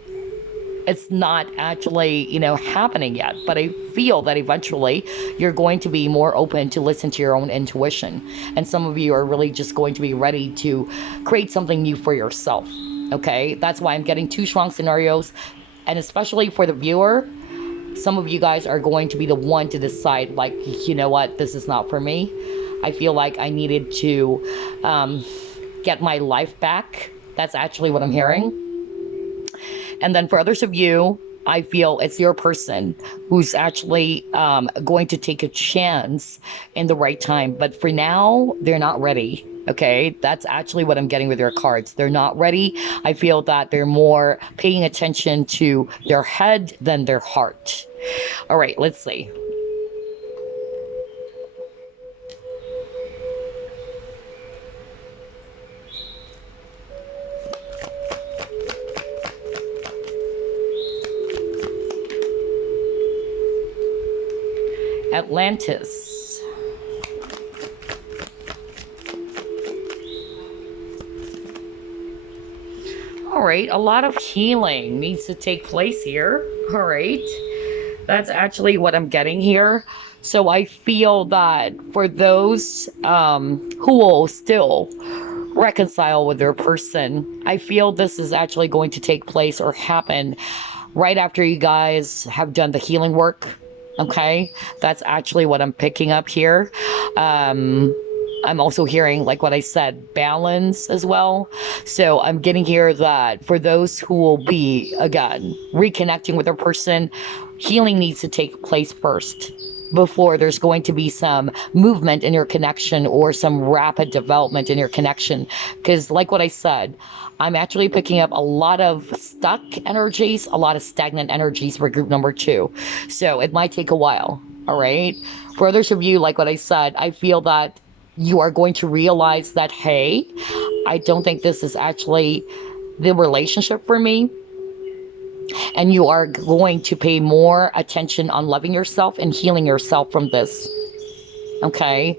it's not actually, you know, happening yet. But I feel that eventually you're going to be more open to listen to your own intuition. And some of you are really just going to be ready to create something new for yourself. Okay, that's why I'm getting 2 strong scenarios. And especially for the viewer, some of you guys are going to be the one to decide, like, you know what, this is not for me. I feel like I needed to get my life back. That's actually what I'm hearing. And then for others of you, I feel it's your person who's actually going to take a chance in the right time. But for now, they're not ready. Okay, that's actually what I'm getting with your cards. They're not ready. I feel that they're more paying attention to their head than their heart. All right, let's see. Atlantis. All right, a lot of healing needs to take place here. All right, that's actually what I'm getting here. So I feel that for those who will still reconcile with their person, I feel this is actually going to take place or happen right after you guys have done the healing work. Okay, that's actually what I'm picking up here. I'm also hearing, like what I said, balance as well. So I'm getting here that for those who will be, again, reconnecting with their person, healing needs to take place first. before there's going to be some movement in your connection or some rapid development in your connection. Because like what I said, I'm actually picking up a lot of stuck energies, a lot of stagnant energies for group number 2. So it might take a while. All right. For others of you, like what I said, I feel that you are going to realize that, hey, I don't think this is actually the relationship for me. And you are going to pay more attention on loving yourself and healing yourself from this. Okay?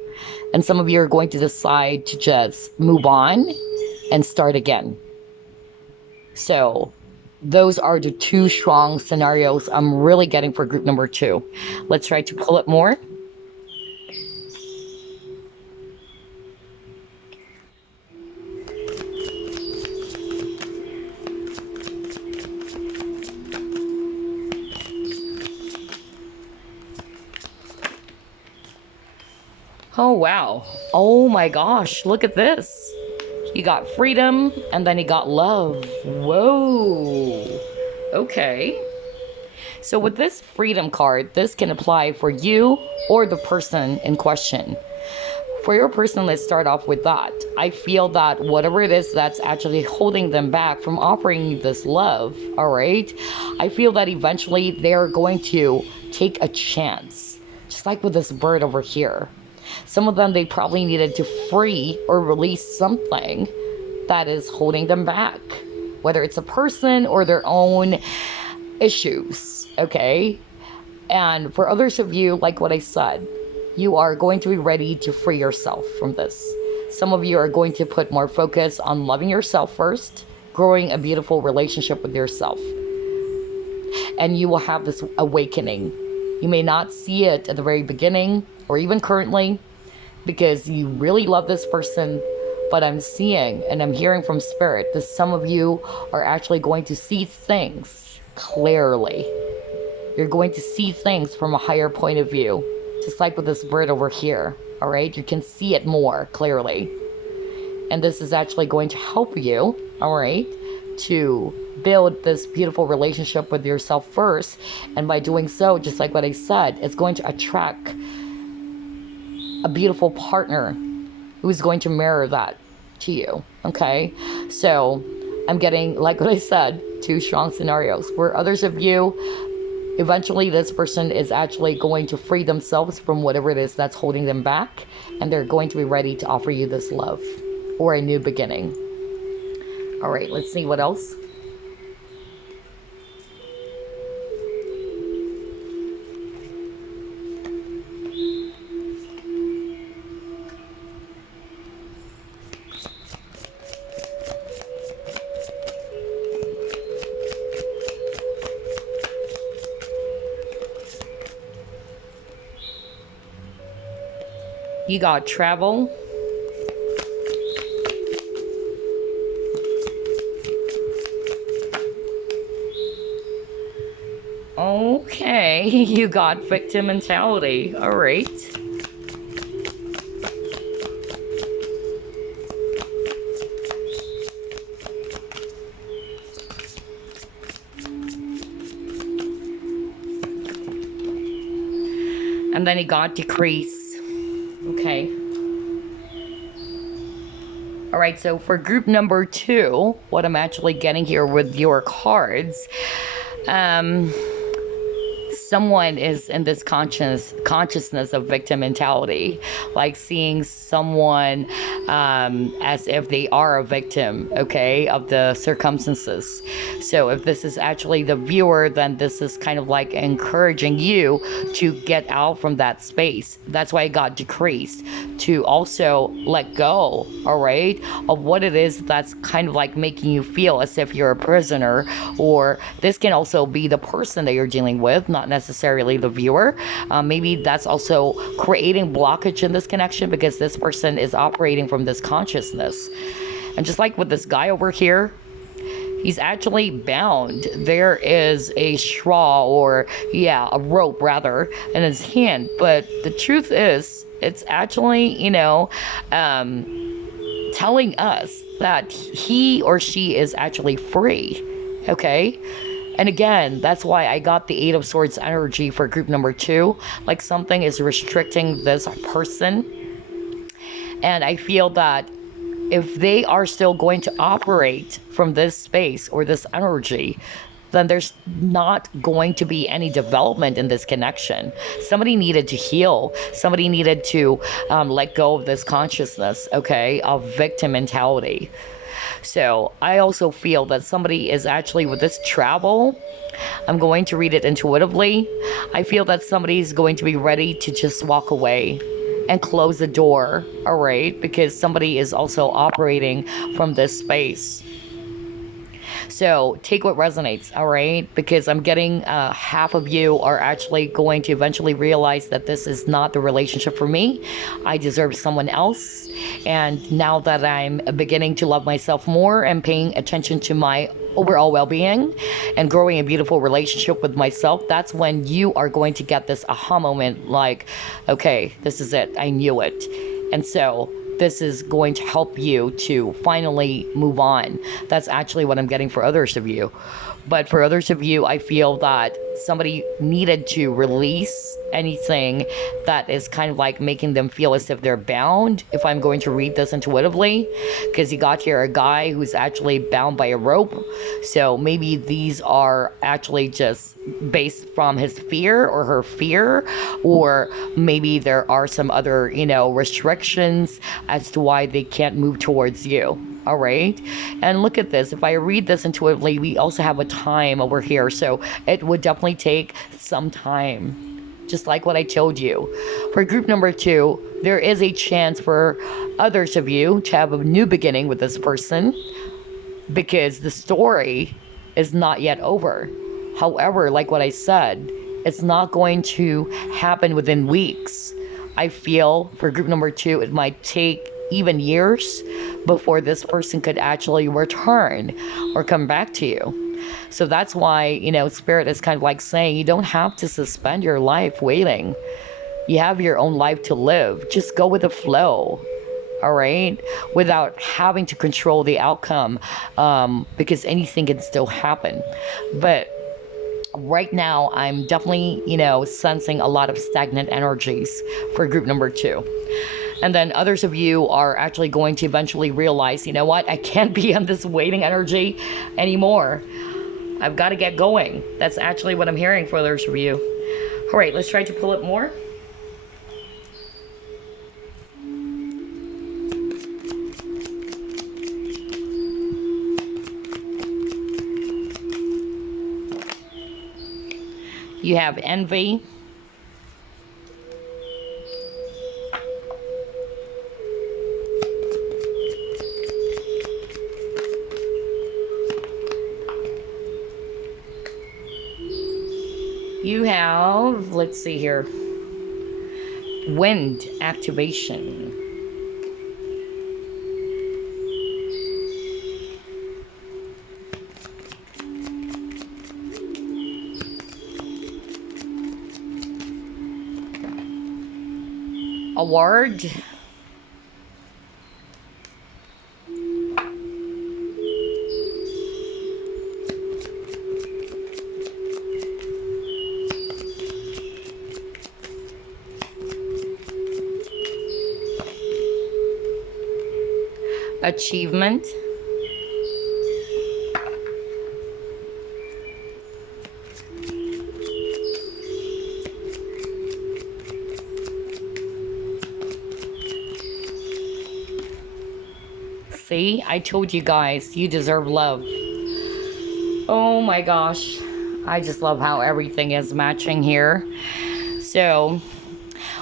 And some of you are going to decide to just move on and start again. So those are the 2 strong scenarios I'm really getting for group number 2. Let's try to pull it more. Oh, wow. Oh my gosh, look at this. You got freedom, and then you got love. Whoa. Okay. So with this freedom card, this can apply for you or the person in question. For your person, let's start off with that. I feel that whatever it is that's actually holding them back from offering you this love, all right? I feel that eventually they're going to take a chance, just like with this bird over here. Some of them, they probably needed to free or release something that is holding them back, whether it's a person or their own issues, okay? And for others of you, like what I said, you are going to be ready to free yourself from this. Some of you are going to put more focus on loving yourself first, growing a beautiful relationship with yourself. And you will have this awakening. You may not see it at the very beginning or even currently because you really love this person, but I'm seeing and I'm hearing from spirit that some of you are actually going to see things clearly. You're going to see things from a higher point of view, just like with this bird over here, all right? You can see it more clearly. And this is actually going to help you, all right, to build this beautiful relationship with yourself first. And by doing so, just like what I said, it's going to attract a beautiful partner who is going to mirror that to you, okay? So I'm getting, like what I said, 2 strong scenarios. For others of you, eventually this person is actually going to free themselves from whatever it is that's holding them back, and they're going to be ready to offer you this love or a new beginning. All right, let's see what else. You got travel. Okay, you got victim mentality. All right. And then you got decrease. Okay. All right, so for group number 2, what I'm actually getting here with your cards, someone is in this consciousness of victim mentality, like seeing someone as if they are a victim, okay, of the circumstances. So if this is actually the viewer, then this is kind of like encouraging you to get out from that space. That's why it got decreased, to also let go, all right, of what it is that's kind of like making you feel as if you're a prisoner. Or this can also be the person that you're dealing with, not necessarily the viewer. Maybe that's also creating blockage in this connection because this person is operating from this consciousness. And just like with this guy over here, he's actually bound. There is a straw, or a rope rather, in his hand. But the truth is, it's actually, telling us that he or she is actually free. Okay? And again, that's why I got the Eight of Swords energy for group number 2. Like something is restricting this person. And I feel that if they are still going to operate from this space or this energy, then there's not going to be any development in this connection. Somebody needed to heal. Somebody needed to let go of this consciousness, okay, of victim mentality. So I also feel that somebody is actually with this travel. I'm going to read it intuitively. I feel that somebody is going to be ready to just walk away and close the door, all right? Because somebody is also operating from this space. So take what resonates, all right? Because I'm getting half of you are actually going to eventually realize that this is not the relationship for me. I deserve someone else. And now that I'm beginning to love myself more and paying attention to my overall well-being and growing a beautiful relationship with myself, that's when you are going to get this aha moment like, okay, this is it. I knew it. And so this is going to help you to finally move on. That's actually what I'm getting for others of you. But for others of you, I feel that somebody needed to release anything that is kind of like making them feel as if they're bound, if I'm going to read this intuitively, because you got here a guy who's actually bound by a rope. So maybe these are actually just based from his fear or her fear, or maybe there are some other, restrictions as to why they can't move towards you. All right. And look at this. If I read this intuitively, we also have a time over here. So it would definitely take some time, just like what I told you. For group number 2, there is a chance for others of you to have a new beginning with this person because the story is not yet over. However, like what I said, it's not going to happen within weeks. I feel for group number 2, it might take even years before this person could actually return or come back to you. So that's why, Spirit is kind of like saying you don't have to suspend your life waiting. You have your own life to live. Just go with the flow, all right? Without having to control the outcome, because anything can still happen. But right now, I'm definitely, sensing a lot of stagnant energies for group number 2. And then others of you are actually going to eventually realize, you know what? I can't be on this waiting energy anymore. I've got to get going. That's actually what I'm hearing for others of you. All right, let's try to pull it more. You have envy. You have, let's see here, wind activation. Award. Achievement. See, I told you guys, you deserve love. Oh my gosh. I just love how everything is matching here. So,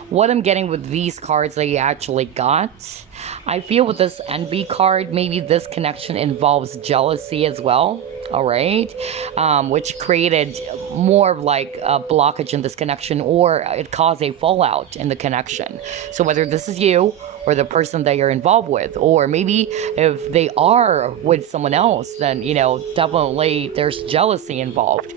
what I'm getting with these cards that you actually got, I feel with this envy card, maybe this connection involves jealousy as well. All right, which created more of like a blockage in this connection, or it caused a fallout in the connection. So whether this is you or the person that you're involved with, or maybe if they are with someone else, then definitely there's jealousy involved.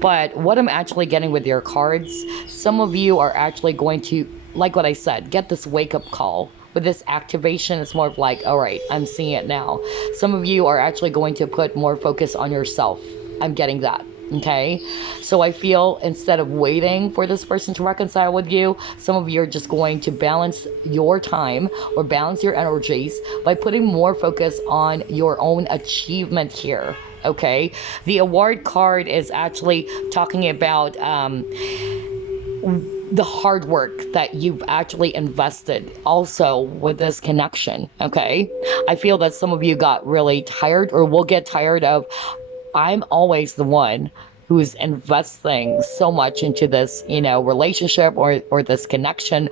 But what I'm actually getting with your cards, some of you are actually going to, like what I said, get this wake-up call. With this activation, it's more of like, all right, I'm seeing it now. Some of you are actually going to put more focus on yourself. I'm getting that. Okay, so I feel instead of waiting for this person to reconcile with you, some of you are just going to balance your time or balance your energies by putting more focus on your own achievement here. Okay, the award card is actually talking about the hard work that you've actually invested also with this connection. Okay, I feel that some of you got really tired or will get tired of, I'm always the one who's investing so much into this, relationship or this connection,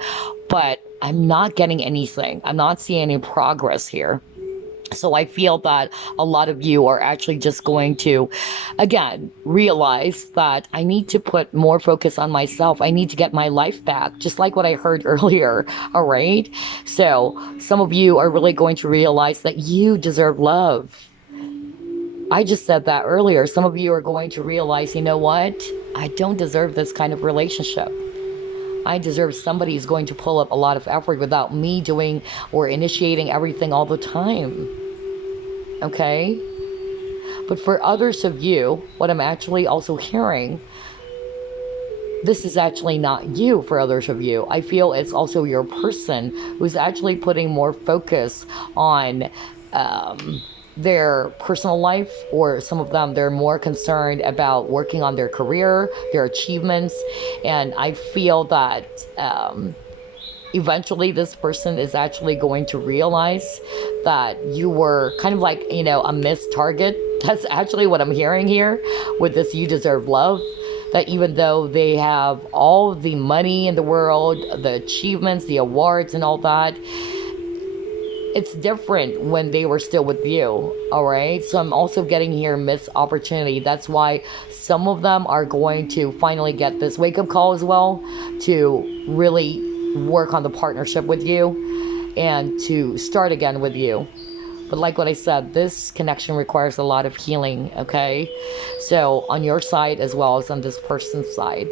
but I'm not getting anything. I'm not seeing any progress here. So I feel that a lot of you are actually just going to, again, realize that I need to put more focus on myself. I need to get my life back, just like what I heard earlier. All right. So some of you are really going to realize that you deserve love. I just said that earlier. Some of you are going to realize, you know what? I don't deserve this kind of relationship. I deserve somebody who's going to pull up a lot of effort without me doing or initiating everything all the time. Okay? But for others of you, what I'm actually also hearing, this is actually not you for others of you. I feel it's also your person who's actually putting more focus on their personal life, or some of them, they're more concerned about working on their career, their achievements. And I feel that eventually this person is actually going to realize that you were kind of like, a missed target. That's actually what I'm hearing here with this you deserve love. That even though they have all the money in the world, the achievements, the awards and all that, it's different when they were still with you. All right. So I'm also getting here missed opportunity. That's why some of them are going to finally get this wake up call as well, to really work on the partnership with you and to start again with you. But like what I said, this connection requires a lot of healing. Okay. So on your side as well as on this person's side.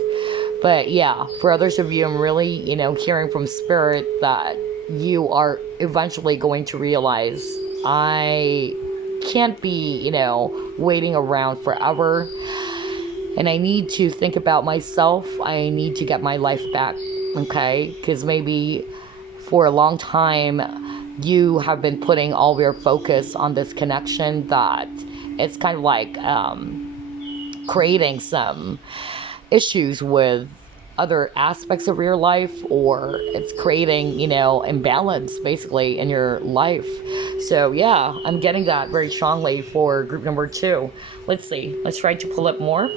But yeah, for others of you, I'm really, hearing from spirit that you are eventually going to realize, I can't be, waiting around forever. And I need to think about myself. I need to get my life back. Okay? Because maybe for a long time, you have been putting all your focus on this connection that it's kind of like creating some issues with other aspects of your life, or it's creating, imbalance basically in your life. So yeah, I'm getting that very strongly for group number 2. Let's see. Let's try to pull up more.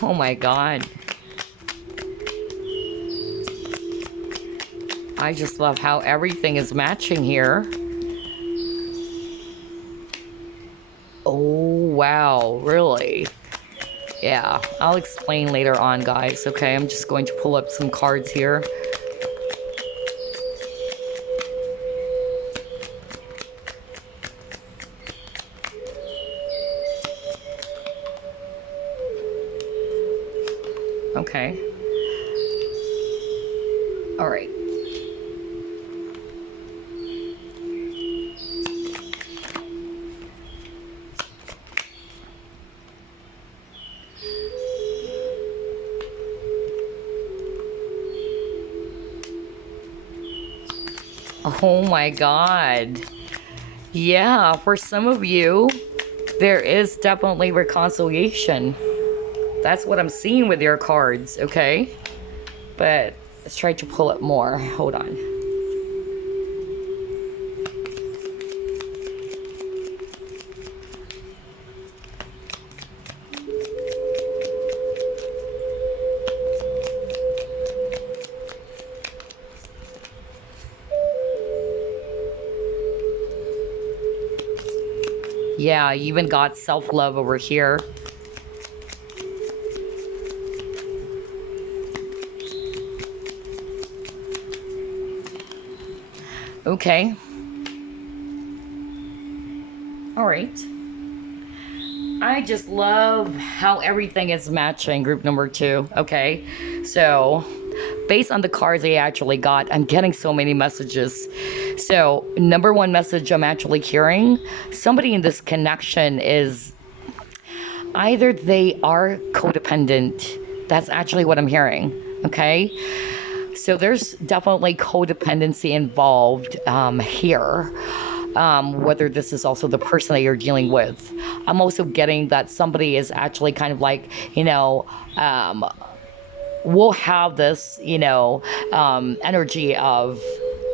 Oh my God. I just love how everything is matching here. Oh, wow. Really? Yeah, I'll explain later on, guys. Okay, I'm just going to pull up some cards here. Okay. All right. Oh my God. Yeah, for some of you, there is definitely reconciliation. That's what I'm seeing with your cards, okay? But let's try to pull it more. Hold on. Yeah, you even got self-love over here. Okay. All right. I just love how everything is matching group number 2. Okay. So, based on the cards I actually got, I'm getting so many messages. So, number one message I'm actually hearing, somebody in this connection is either they are codependent. That's actually what I'm hearing. Okay. So there's definitely codependency involved here. Whether this is also the person that you're dealing with. I'm also getting that somebody is actually kind of like, we'll have this, energy of,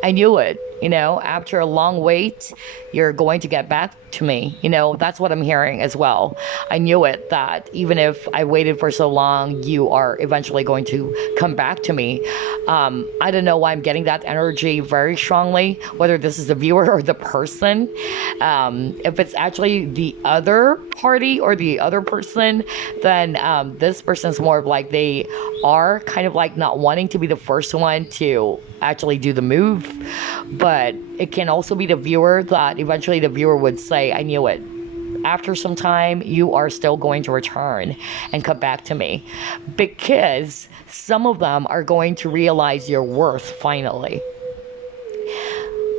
I knew it, after a long wait, you're going to get back to me. That's what I'm hearing as well. I knew it, that even if I waited for so long, you are eventually going to come back to me. I don't know why I'm getting that energy very strongly, whether this is the viewer or the person. If it's actually the other party or the other person, then this person's more of like they are kind of like not wanting to be the first one to actually do the move. But it can also be the viewer that eventually the viewer would say, I knew it. After some time, you are still going to return and come back to me. Because some of them are going to realize your worth finally.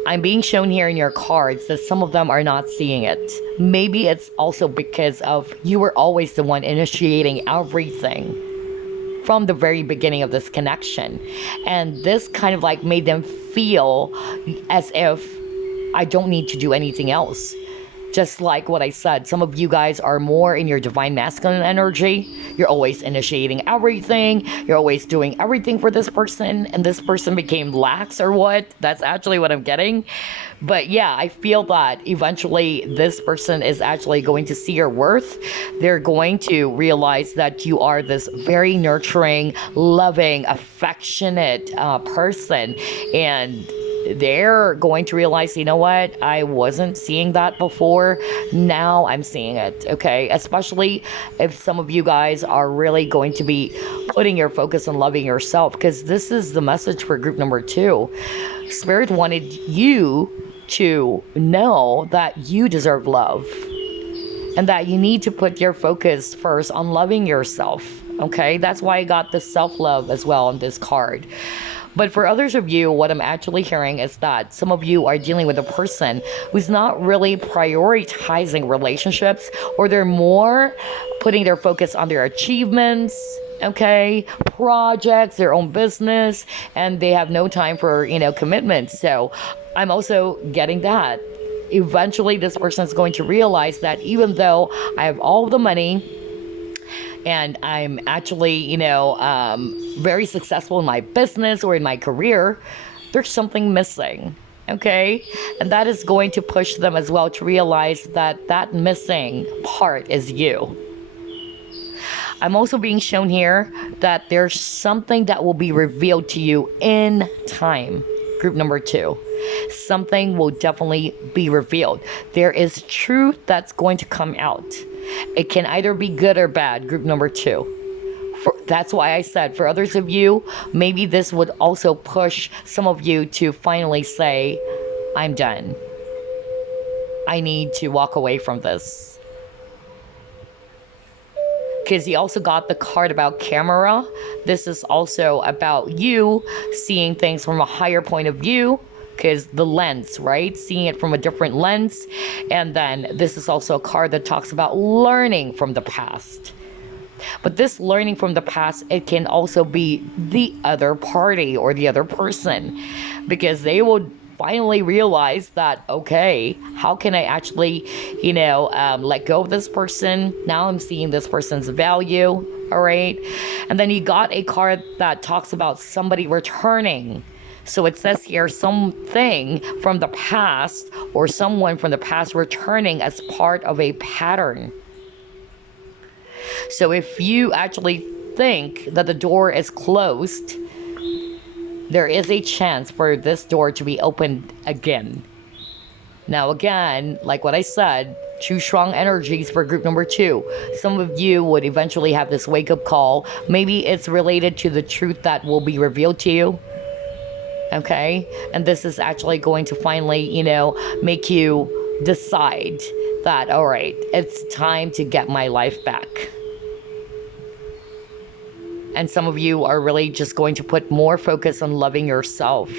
I'm being shown here in your cards that some of them are not seeing it. Maybe it's also because of you were always the one initiating everything from the very beginning of this connection. And this kind of like made them feel as if I don't need to do anything else. Just like what I said, some of you guys are more in your divine masculine energy. You're always initiating everything. You're always doing everything for this person, and this person became lax or what? That's actually what I'm getting. But yeah, I feel that eventually this person is actually going to see your worth. They're going to realize that you are this very nurturing, loving, affectionate person. And they're going to realize, you know what, I wasn't seeing that before. Now I'm seeing it, okay? Especially if some of you guys are really going to be putting your focus on loving yourself, because this is the message for group number 2. Spirit wanted you to know that you deserve love and that you need to put your focus first on loving yourself, okay? That's why I got the self-love as well on this card. But for others of you, what I'm actually hearing is that some of you are dealing with a person who's not really prioritizing relationships, or they're more putting their focus on their achievements, okay, projects, their own business, and they have no time for, commitment. So I'm also getting that. Eventually, this person is going to realize that even though I have all the money, and I'm actually, very successful in my business or in my career, there's something missing, okay? And that is going to push them as well to realize that that missing part is you. I'm also being shown here that there's something that will be revealed to you in time. Group number 2. Something will definitely be revealed. There is truth that's going to come out. It can either be good or bad, group number 2. That's why I said, for others of you, maybe this would also push some of you to finally say, I'm done. I need to walk away from this. Because he also got the card about camera. This is also about you seeing things from a higher point of view. Because the lens, right? Seeing it from a different lens. And then this is also a card that talks about learning from the past. But this learning from the past, it can also be the other party or the other person. Because they will finally realize that, okay, how can I actually, let go of this person? Now I'm seeing this person's value, all right? And then you got a card that talks about somebody returning. So it says here something from the past or someone from the past returning as part of a pattern. So if you actually think that the door is closed, there is a chance for this door to be opened again. Now again, like what I said, 2 strong energies for group number 2. Some of you would eventually have this wake-up call. Maybe it's related to the truth that will be revealed to you. Okay, and this is actually going to finally, make you decide that, all right, it's time to get my life back. And some of you are really just going to put more focus on loving yourself.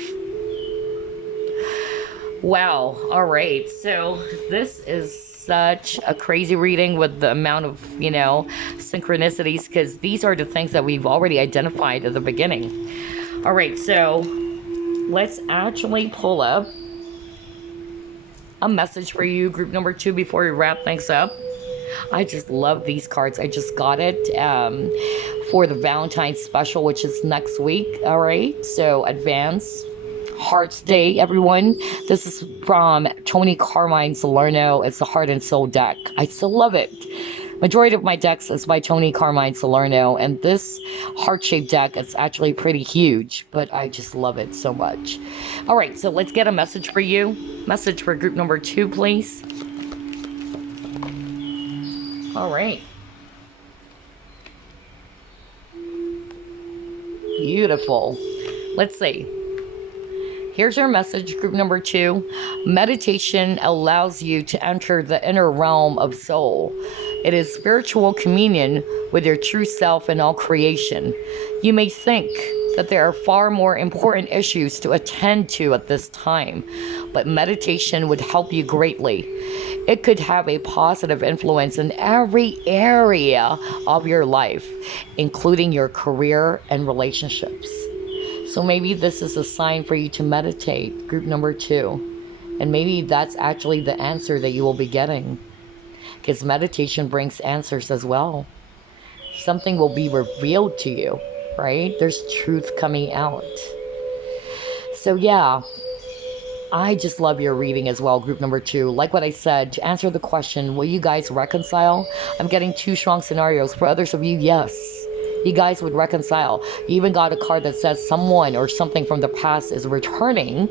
Wow. All right. So this is such a crazy reading with the amount of, synchronicities, because these are the things that we've already identified at the beginning. All right. So let's actually pull up a message for you, group number 2, before we wrap things up. I just love these cards. I just got it for the Valentine's special, which is next week. All right. So advance Hearts Day, everyone. This is from Tony Carmine Salerno. It's the Heart and Soul deck. I still love it. Majority of my decks is by Tony Carmine Salerno, and this heart-shaped deck is actually pretty huge, but I just love it so much. All right, so let's get a message for you. Message for group number 2, please. All right. Beautiful. Let's see. Here's your message, group number 2. Meditation allows you to enter the inner realm of soul. It is spiritual communion with your true self and all creation. You may think that there are far more important issues to attend to at this time, but meditation would help you greatly. It could have a positive influence in every area of your life, including your career and relationships. So maybe this is a sign for you to meditate, group number 2. And maybe that's actually the answer that you will be getting. Because meditation brings answers as well. Something will be revealed to you, right? There's truth coming out. So yeah, I just love your reading as well, group number 2. Like what I said, to answer the question, will you guys reconcile? I'm getting 2 strong scenarios. For others of you, yes. You guys would reconcile. You even got a card that says someone or something from the past is returning,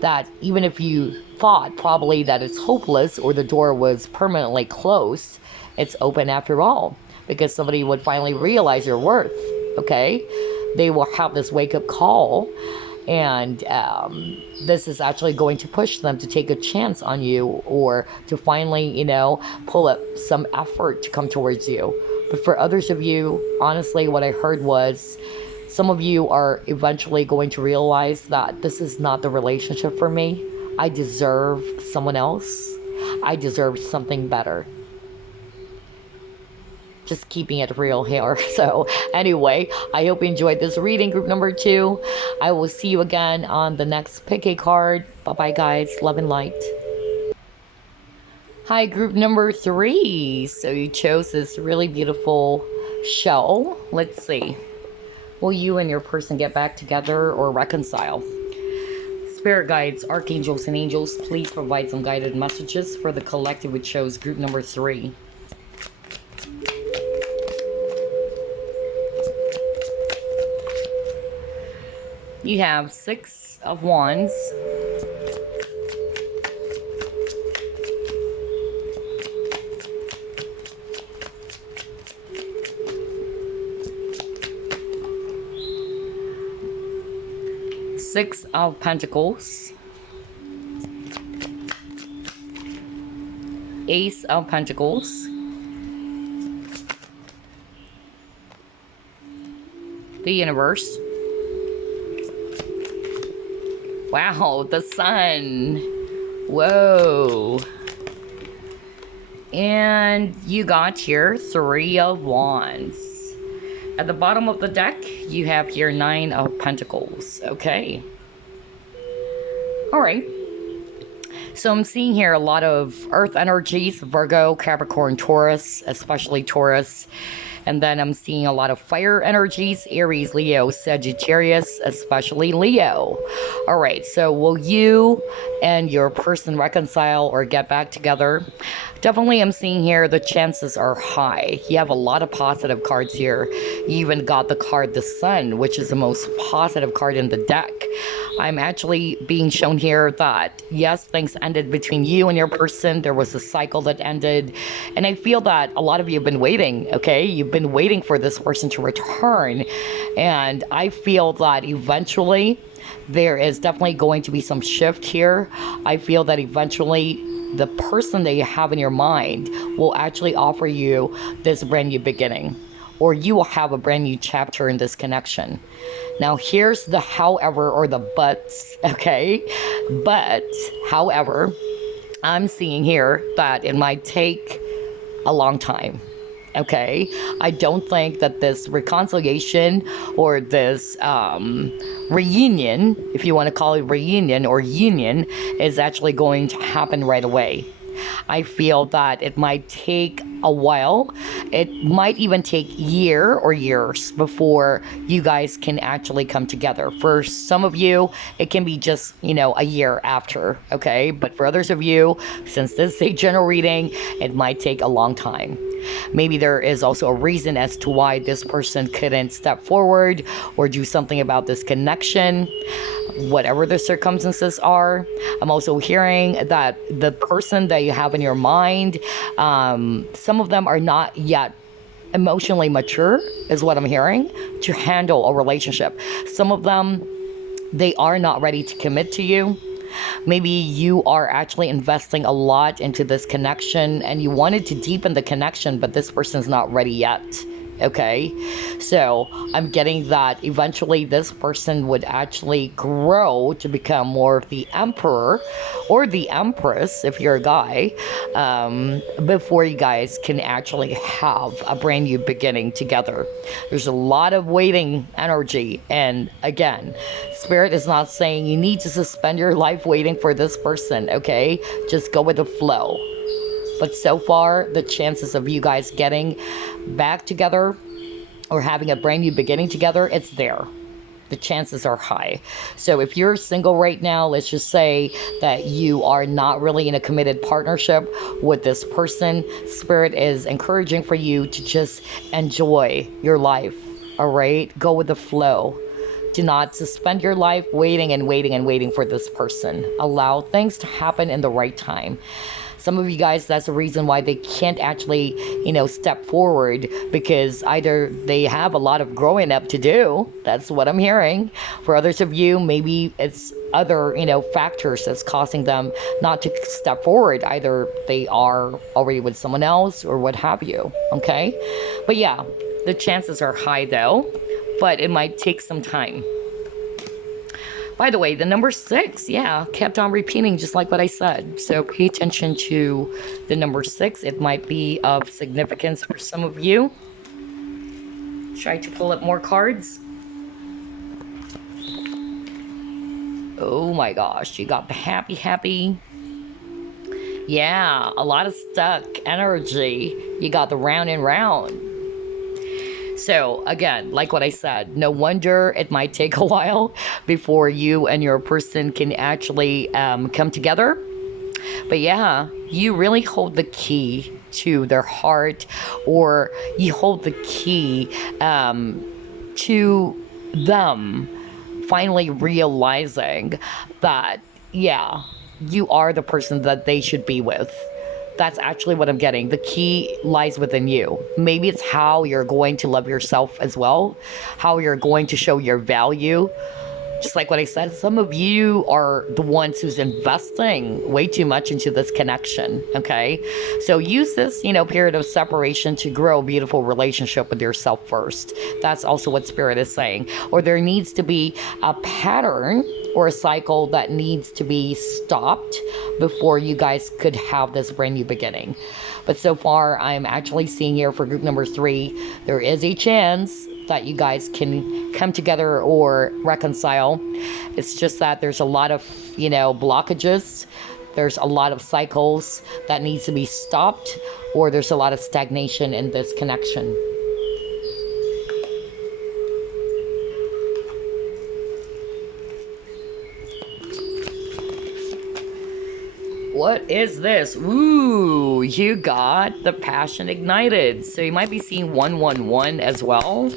that even if you thought probably that it's hopeless or the door was permanently closed, it's open after all, because somebody would finally realize your worth, okay? They will have this wake-up call, and this is actually going to push them to take a chance on you, or to finally, pull up some effort to come towards you. But for others of you, honestly, what I heard was some of you are eventually going to realize that this is not the relationship for me. I deserve someone else. I deserve something better. Just keeping it real here. So anyway, I hope you enjoyed this reading, group number 2. I will see you again on the next pick a card. Bye-bye, guys. Love and light. Hi, group number 3. So you chose this really beautiful shell. Let's see. Will you and your person get back together or reconcile? Spirit guides, archangels, and angels, please provide some guided messages for the collective which chose group number 3. You have 6 of Wands. Six of Pentacles, Ace of Pentacles, the Universe. Wow, the Sun. Whoa. And you got here 3 of Wands. At the bottom of the deck, you have here 9 of Pentacles. Okay. All right. So I'm seeing here a lot of earth energies, Virgo, Capricorn, Taurus, especially Taurus. And then I'm seeing a lot of fire energies, Aries, Leo, Sagittarius, especially Leo. All right, so will you and your person reconcile or get back together? Definitely I'm seeing here the chances are high. You have a lot of positive cards here. You even got the card the Sun, which is the most positive card in the deck. I'm actually being shown here that, yes, things ended between you and your person. There was a cycle that ended. And I feel that a lot of you have been waiting, okay? You've been waiting for this person to return. And I feel that eventually there is definitely going to be some shift here. I feel that eventually the person that you have in your mind will actually offer you this brand new beginning, or you will have a brand new chapter in this connection. Now, here's the however or the buts, okay? But, however, I'm seeing here that it might take a long time. Okay, I don't think that this reconciliation or this reunion, if you want to call it reunion or union, is actually going to happen right away. I feel that it might take a while. It might even take year or years before you guys can actually come together. For some of you, it can be just, a year after, okay? But for others of you, since this is a general reading, it might take a long time. Maybe there is also a reason as to why this person couldn't step forward or do something about this connection. Whatever the circumstances are, I'm also hearing that the person that you have in your mind, some of them are not yet emotionally mature, is what I'm hearing, to handle a relationship. Some of them, they are not ready to commit to you. Maybe you are actually investing a lot into this connection and you wanted to deepen the connection, but this person's not ready yet. Okay, so I'm getting that eventually this person would actually grow to become more of the emperor or the empress, if you're a guy, before you guys can actually have a brand new beginning together. There's a lot of waiting energy, and again, Spirit is not saying you need to suspend your life waiting for this person, okay? Just go with the flow. But so far, the chances of you guys getting back together or having a brand new beginning together, it's there. The chances are high. So if you're single right now, let's just say that you are not really in a committed partnership with this person. Spirit is encouraging for you to just enjoy your life, all right? Go with the flow. Do not suspend your life waiting and waiting and waiting for this person. Allow things to happen in the right time. Some of you guys, that's the reason why they can't actually, step forward, because either they have a lot of growing up to do. That's what I'm hearing. For others of you, maybe it's other, factors that's causing them not to step forward. Either they are already with someone else or what have you. Okay. But yeah, the chances are high though, but it might take some time. By the way, the number 6, kept on repeating just like what I said. So pay attention to the number 6. It might be of significance for some of you. Try to pull up more cards. Oh my gosh, you got the happy. Yeah, a lot of stuck energy. You got the round and round. So again, like what I said, no wonder it might take a while before you and your person can actually come together. But yeah, you really hold the key to their heart, or you hold the key to them finally realizing that, you are the person that they should be with. That's actually what I'm getting. The key lies within you. Maybe it's how you're going to love yourself as well, how you're going to show your value. Just like what I said, some of you are the ones who's investing way too much into this connection, okay? So use this, period of separation to grow a beautiful relationship with yourself first. That's also what Spirit is saying. Or there needs to be a pattern or a cycle that needs to be stopped before you guys could have this brand new beginning. But so far, I'm actually seeing here for group number 3, there is a chance that you guys can come together or reconcile. It's just that there's a lot of, blockages. There's a lot of cycles that needs to be stopped, or there's a lot of stagnation in this connection. What is this? Ooh, you got the passion ignited. So you might be seeing 111 as well.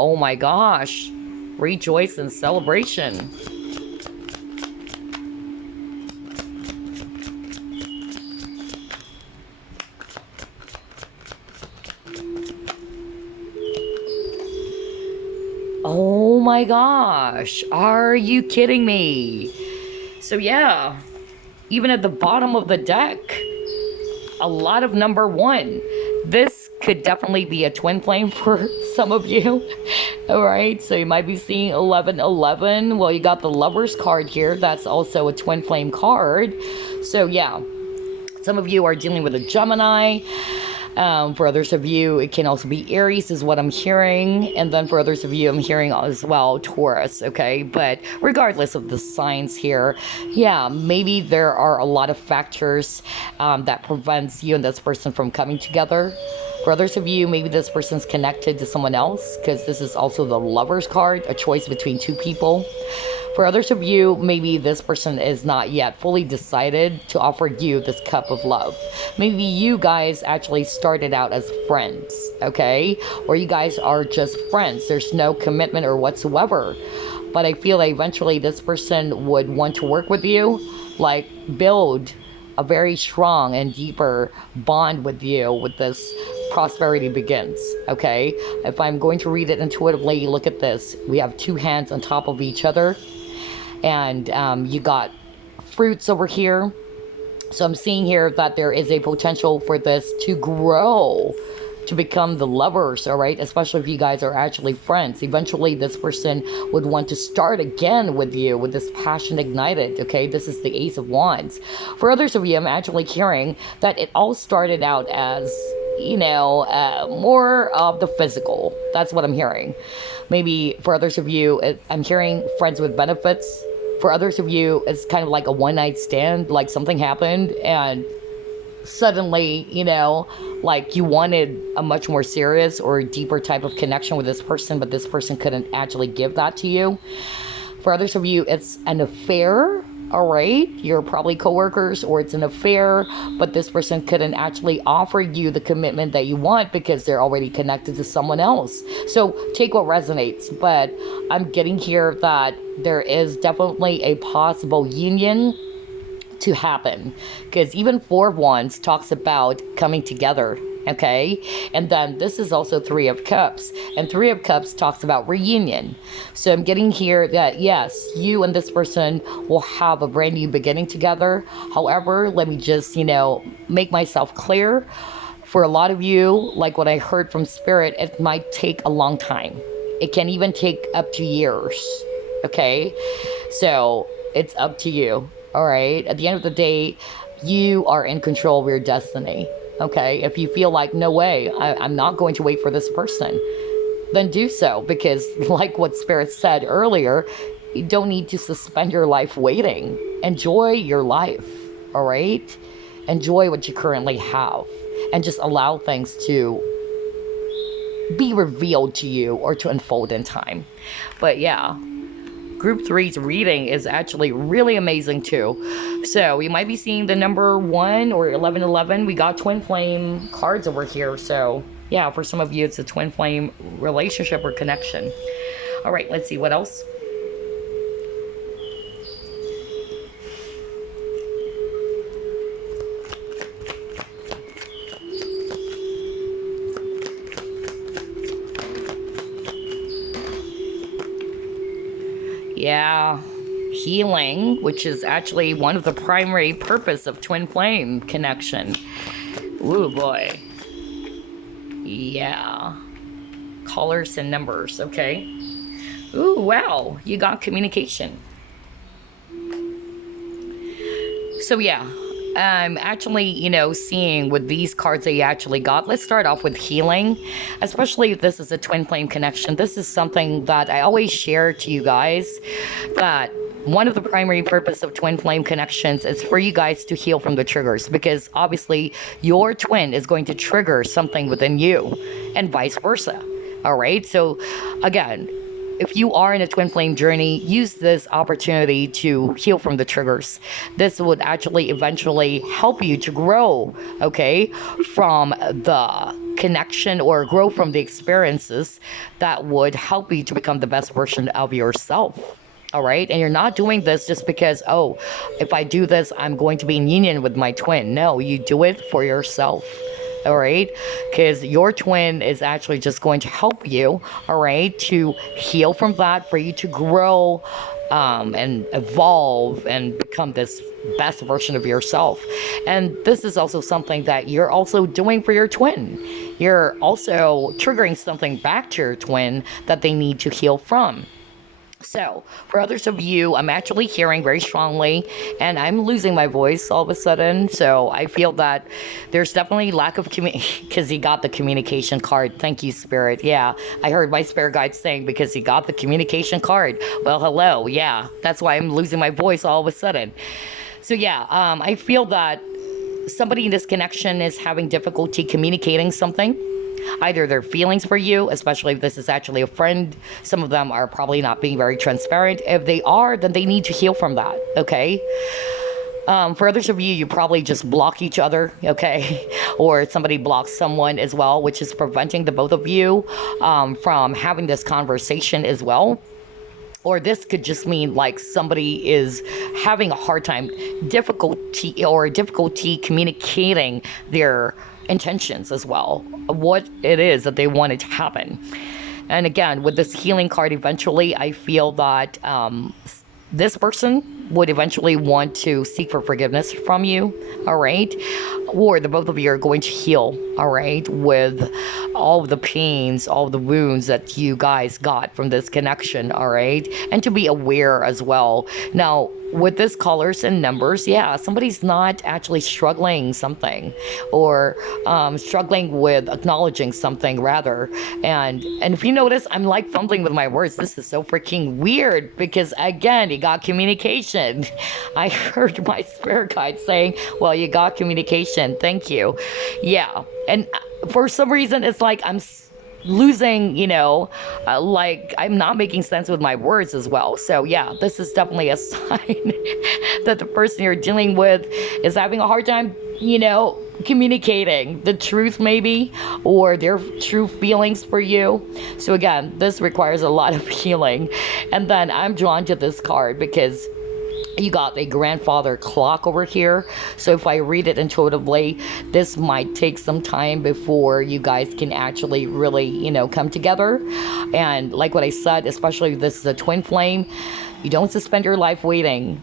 Oh my gosh. Rejoice and celebration. Oh my gosh. Are you kidding me? So yeah, even at the bottom of the deck, a lot of number 1. This could definitely be a twin flame for some of you. All right, so you might be seeing 1111. Well, you got the Lovers card here. That's also a twin flame card. So yeah, some of you are dealing with a Gemini. For others of you, it can also be Aries is what I'm hearing. And then for others of you, I'm hearing as well Taurus, okay? But regardless of the signs here, yeah, maybe there are a lot of factors that prevents you and this person from coming together. For others of you, maybe this person's connected to someone else, because this is also the Lovers card, a choice between two people. For others of you, maybe this person is not yet fully decided to offer you this cup of love. Maybe you guys actually started out as friends, okay? Or you guys are just friends. There's no commitment or whatsoever. But I feel like eventually this person would want to work with you, like build a very strong and deeper bond with you with this prosperity begins, okay? If I'm going to read it intuitively, look at this. We have two hands on top of each other. And you got fruits over here. So I'm seeing here that there is a potential for this to grow, to become the lovers, all right? Especially if you guys are actually friends. Eventually, this person would want to start again with you with this passion ignited, okay? This is the Ace of Wands. For others of you, I'm actually hearing that it all started out as, you know, more of the physical. That's what I'm hearing. Maybe for others of you, I'm hearing friends with benefits. For others of you, it's kind of like a one-night stand, like something happened and suddenly, you know, like you wanted a much more serious or deeper type of connection with this person, but this person couldn't actually give that to you. For others of you, it's an affair. All right, you're probably coworkers, or it's an affair, but this person couldn't actually offer you the commitment that you want because they're already connected to someone else. So take what resonates, but I'm getting here that there is definitely a possible union to happen, because even Four of Wands talks about coming together, okay? And then this is also Three of Cups, and Three of Cups talks about reunion. So I'm getting here that yes, you and this person will have a brand new beginning together. However, let me just, you know, make myself clear. For a lot of you, like what I heard from Spirit, it might take a long time. It can even take up to years, okay? So it's up to you. All right. At the end of the day, you are in control of your destiny. Okay. If you feel like, no way, I'm not going to wait for this person, then do so. Because like what Spirit said earlier, you don't need to suspend your life waiting. Enjoy your life. All right. Enjoy what you currently have and just allow things to be revealed to you or to unfold in time. But yeah. Group 3's reading is actually really amazing too. So you might be seeing the number 1 or 1111. We got twin flame cards over here. So yeah, for some of you, it's a twin flame relationship or connection. All right, let's see what else. Yeah, healing, which is actually one of the primary purpose of twin flame connection. Ooh, boy. Yeah. Colors and numbers, okay. Ooh, wow, you got communication. So yeah, I'm actually, you know, seeing with these cards that you actually got. Let's start off with healing, especially if this is a twin flame connection. This is something that I always share to you guys, that one of the primary purpose of twin flame connections is for you guys to heal from the triggers, because obviously your twin is going to trigger something within you and vice versa. All right. So again, if you are in a twin flame journey, use this opportunity to heal from the triggers. This would actually eventually help you to grow, okay, from the connection or grow from the experiences that would help you to become the best version of yourself. All right. And you're not doing this just because, oh, if I do this, I'm going to be in union with my twin. No, you do it for yourself. All right, because your twin is actually just going to help you, all right, to heal from that, for you to grow and evolve and become become this best version of yourself. And this is also something that you're also doing for your twin. You're also triggering something back to your twin that they need to heal from. So, for others of you, I'm actually hearing very strongly, and I'm losing my voice all of a sudden. So, I feel that there's definitely lack of because he got the communication card. Thank you, Spirit. Yeah, I heard my spirit guide saying because he got the communication card. Well, hello. Yeah, that's why I'm losing my voice all of a sudden. So, yeah, I feel that somebody in this connection is having difficulty communicating something. Either their feelings for you, especially if this is actually a friend. Some of them are probably not being very transparent. If they are, then they need to heal from that, okay? For others of you, you probably just block each other, okay? Or somebody blocks someone as well, which is preventing the both of you from having this conversation as well. Or this could just mean like somebody is having a hard time, difficulty communicating their intentions as well, what it is that they wanted to happen. And again, with this healing card, eventually I feel that this person would eventually want to seek for forgiveness from you, all right? Or the both of you are going to heal, all right, with all of the pains, all of the wounds that you guys got from this connection, all right? And to be aware as well. Now, with this colors and numbers, yeah, somebody's not actually struggling something or struggling with acknowledging something rather. And if you notice, I'm like fumbling with my words. This is so freaking weird because again, you got communication. I heard my spirit guide saying, well, you got communication. Thank you. Yeah. And for some reason, it's like I'm losing, like I'm not making sense with my words as well. So yeah, this is definitely a sign that the person you're dealing with is having a hard time, communicating the truth maybe, or their true feelings for you. So again, this requires a lot of healing. And then I'm drawn to this card because you got a grandfather clock over here. So if I read it intuitively, this might take some time before you guys can actually really, come together. And like what I said, especially if this is a twin flame, you don't suspend your life waiting.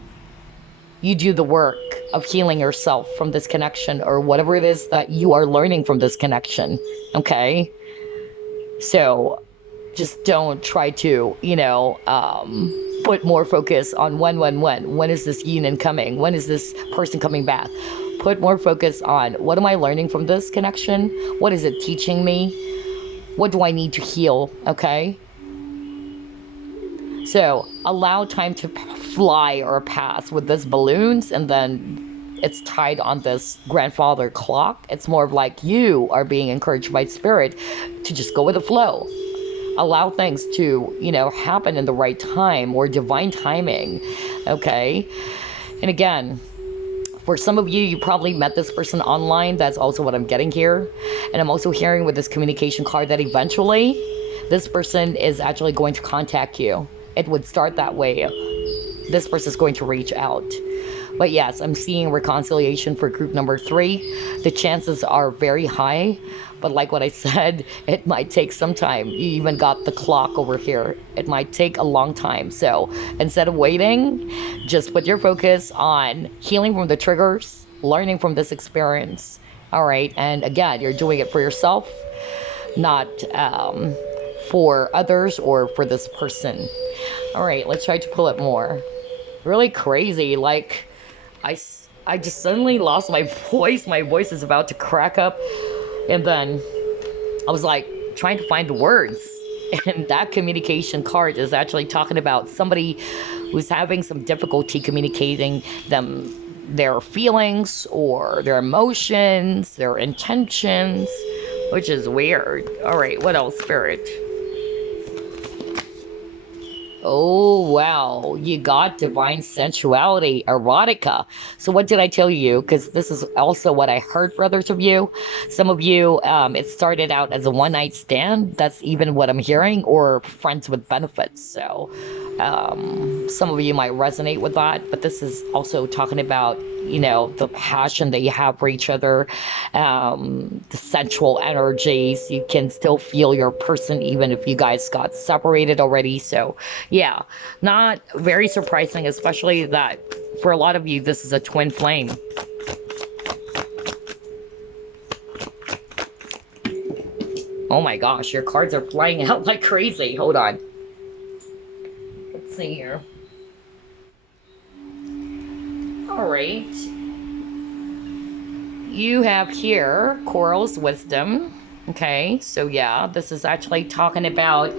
You do the work of healing yourself from this connection or whatever it is that you are learning from this connection. Okay? So just don't try to, put more focus on when is this union coming? When is this person coming back? Put more focus on what am I learning from this connection? What is it teaching me? What do I need to heal? Okay. So allow time to fly or pass with this balloons, and then it's tied on this grandfather clock. It's more of like you are being encouraged by spirit to just go with the flow. Allow things to, happen in the right time or divine timing, okay? And again, for some of you, you probably met this person online. That's also what I'm getting here. And I'm also hearing with this communication card that eventually this person is actually going to contact you. It would start that way. This person is going to reach out. But yes, I'm seeing reconciliation for group number 3. The chances are very high. But like what I said, it might take some time. You even got the clock over here. It might take a long time. So instead of waiting, just put your focus on healing from the triggers, learning from this experience. All right. And again, you're doing it for yourself, not for others or for this person. All right. Let's try to pull it more. Really crazy. Like I just suddenly lost my voice. My voice is about to crack up. And then I was like trying to find the words. And that communication card is actually talking about somebody who's having some difficulty communicating their feelings or their emotions, their intentions, which is weird. All right, what else, Spirit? Oh, wow. You got divine sensuality, erotica. So what did I tell you? Because this is also what I heard for others of you. Some of you, it started out as a one-night stand. That's even what I'm hearing, or friends with benefits. So some of you might resonate with that. But this is also talking about, the passion that you have for each other, the sensual energies. You can still feel your person even if you guys got separated already. So yeah, not very surprising, especially that For a lot of you, this is a twin flame. Oh my gosh, your cards are flying out like crazy. Hold on. Let's see here. All right. You have here Coral's wisdom. Okay, so yeah, this is actually talking about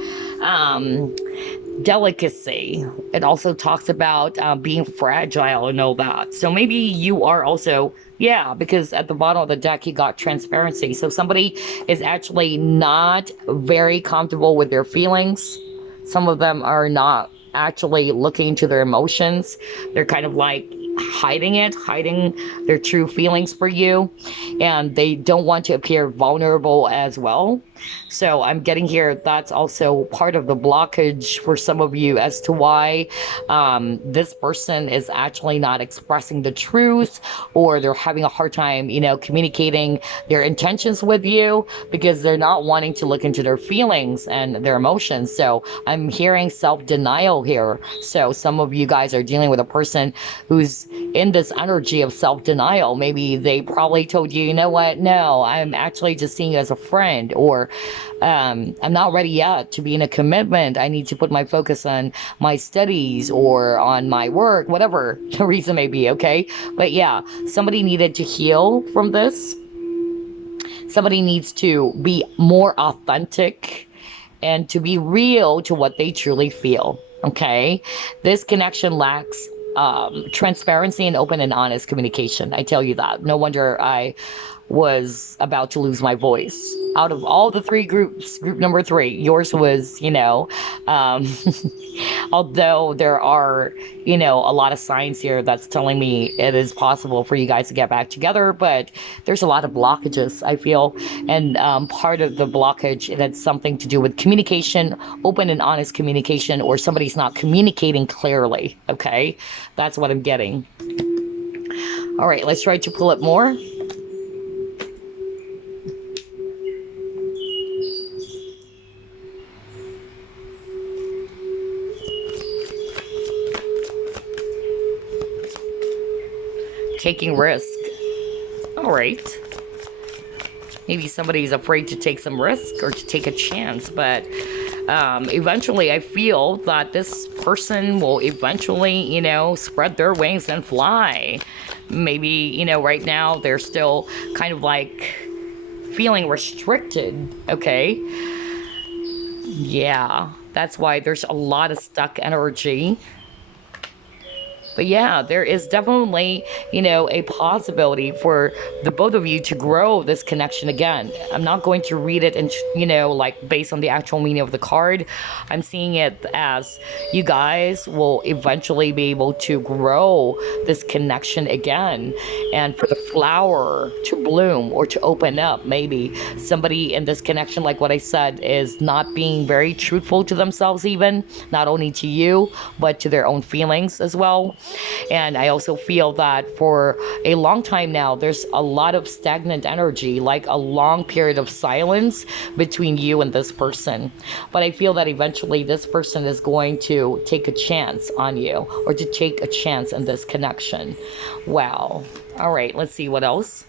delicacy. It also talks about being fragile and all that. So maybe you are also, yeah, because at the bottom of the deck you got transparency. So somebody is actually not very comfortable with their feelings. Some of them are not actually looking to their emotions. They're kind of like hiding their true feelings for you, and they don't want to appear vulnerable as well. So I'm getting here that's also part of the blockage for some of you as to why this person is actually not expressing the truth, or they're having a hard time, communicating their intentions with you because they're not wanting to look into their feelings and their emotions. So I'm hearing self-denial here. So some of you guys are dealing with a person who's in this energy of self-denial. Maybe they probably told you, you know what, no, I'm actually just seeing you as a friend, or I'm not ready yet to be in a commitment. I need to put my focus on my studies or on my work, whatever the reason may be, okay? But yeah, somebody needed to heal from this. Somebody needs to be more authentic and to be real to what they truly feel, okay? This connection lacks transparency and open and honest communication. I tell you that. No wonder I was about to lose my voice. Out of all the three groups, group number 3, yours was, although there are, a lot of signs here that's telling me it is possible for you guys to get back together, but there's a lot of blockages, I feel. And part of the blockage, it had something to do with communication, open and honest communication, or somebody's not communicating clearly, okay? That's what I'm getting. All right, let's try to pull it more. Taking risk. All right. Maybe somebody's afraid to take some risk or to take a chance, but eventually I feel that this person will eventually, spread their wings and fly. Maybe, right now they're still kind of like feeling restricted, okay? Yeah, that's why there's a lot of stuck energy. But yeah, there is definitely, a possibility for the both of you to grow this connection again. I'm not going to read it and, like based on the actual meaning of the card. I'm seeing it as you guys will eventually be able to grow this connection again. And for the flower to bloom or to open up, maybe somebody in this connection, like what I said, is not being very truthful to themselves even, not only to you, but to their own feelings as well. And I also feel that for a long time now, there's a lot of stagnant energy, like a long period of silence between you and this person. But I feel that eventually this person is going to take a chance on you, or to take a chance in this connection. Wow. All right, let's see what else.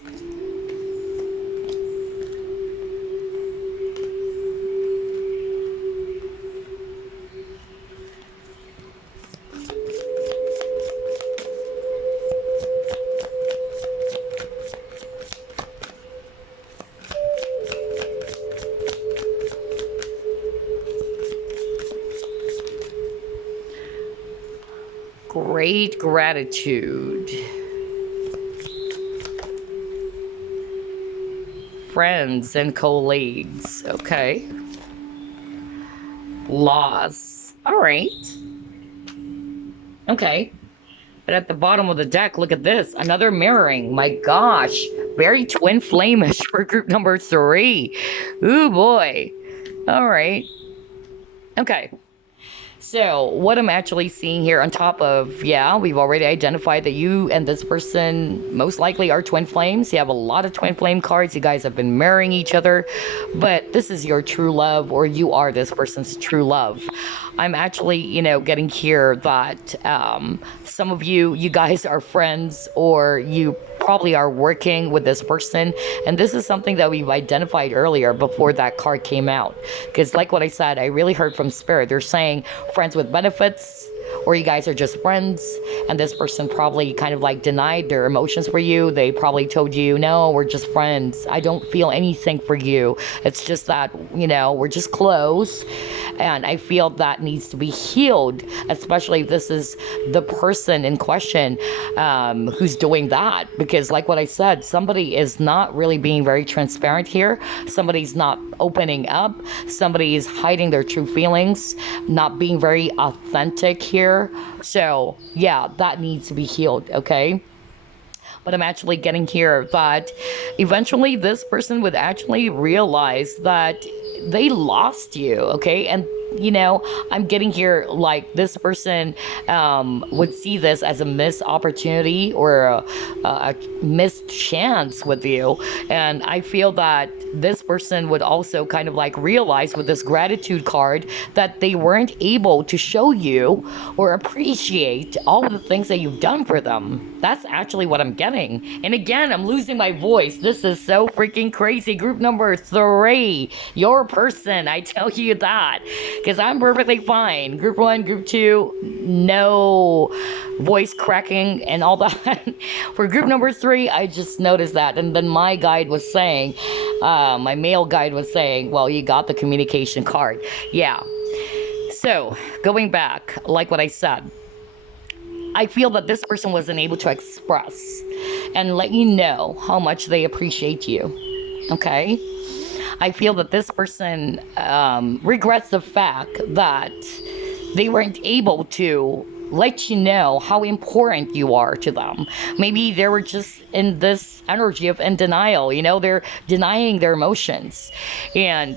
Great gratitude. Friends and colleagues. Okay. Loss. All right. Okay. But at the bottom of the deck, look at this. Another mirroring. My gosh. Very twin flamish for group number 3. Ooh, boy. All right. Okay. So, what I'm actually seeing here on top of, yeah, we've already identified that you and this person most likely are twin flames. You have a lot of twin flame cards. You guys have been marrying each other, but this is your true love, or you are this person's true love. I'm actually, getting here that some of you guys are friends, or you probably are working with this person, and this is something that we've identified earlier before that card came out, because like what I said, I really heard from spirit. They're saying friends with benefits, or you guys are just friends, and this person probably kind of like denied their emotions for you. They probably told you, no, we're just friends, I don't feel anything for you, it's just that, we're just close. And I feel that needs to be healed, especially if this is the person in question who's doing that. Because like what I said, somebody is not really being very transparent here. Somebody's not opening up. Somebody is hiding their true feelings, not being very authentic here. So yeah, that needs to be healed, okay? But I'm actually getting here that eventually this person would actually realize that they lost you, okay? And I'm getting here like this person would see this as a missed opportunity, or a missed chance with you. And I feel that this person would also kind of like realize with this gratitude card that they weren't able to show you or appreciate all of the things that you've done for them. That's actually what I'm getting. And again, I'm losing my voice. This is so freaking crazy. Group number 3, your person, I tell you that, because I'm perfectly fine. Group 1, group 2, no voice cracking and all that. For group number 3, I just noticed that. And then my guide was saying, my male guide was saying, well, you got the communication card. Yeah. So going back, like what I said, I feel that this person wasn't able to express and let you know how much they appreciate you. Okay? I feel that this person regrets the fact that they weren't able to let you know how important you are to them. Maybe they were just in this energy of in denial. They're denying their emotions. And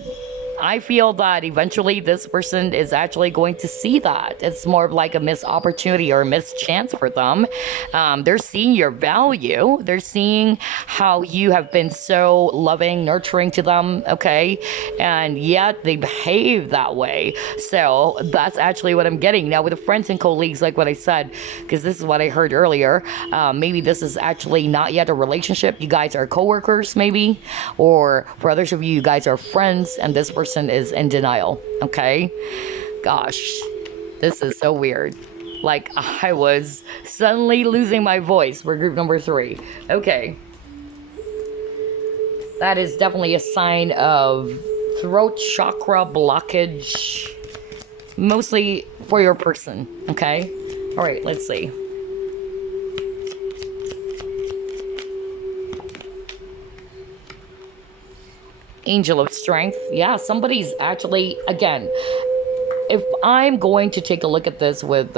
I feel that eventually this person is actually going to see that. It's more of like a missed opportunity or a missed chance for them. They're seeing your value. They're seeing how you have been so loving, nurturing to them, okay? And yet they behave that way. So that's actually what I'm getting. Now with the friends and colleagues, like what I said, because this is what I heard earlier, maybe this is actually not yet a relationship. You guys are coworkers maybe, or for others of you, you guys are friends, and this person is in denial, okay? Gosh, this is so weird. Like, I was suddenly losing my voice for group number 3. Okay. That is definitely a sign of throat chakra blockage, mostly for your person, okay? All right, let's see. Angel of Strength. Yeah, somebody's actually, again, if I'm going to take a look at this with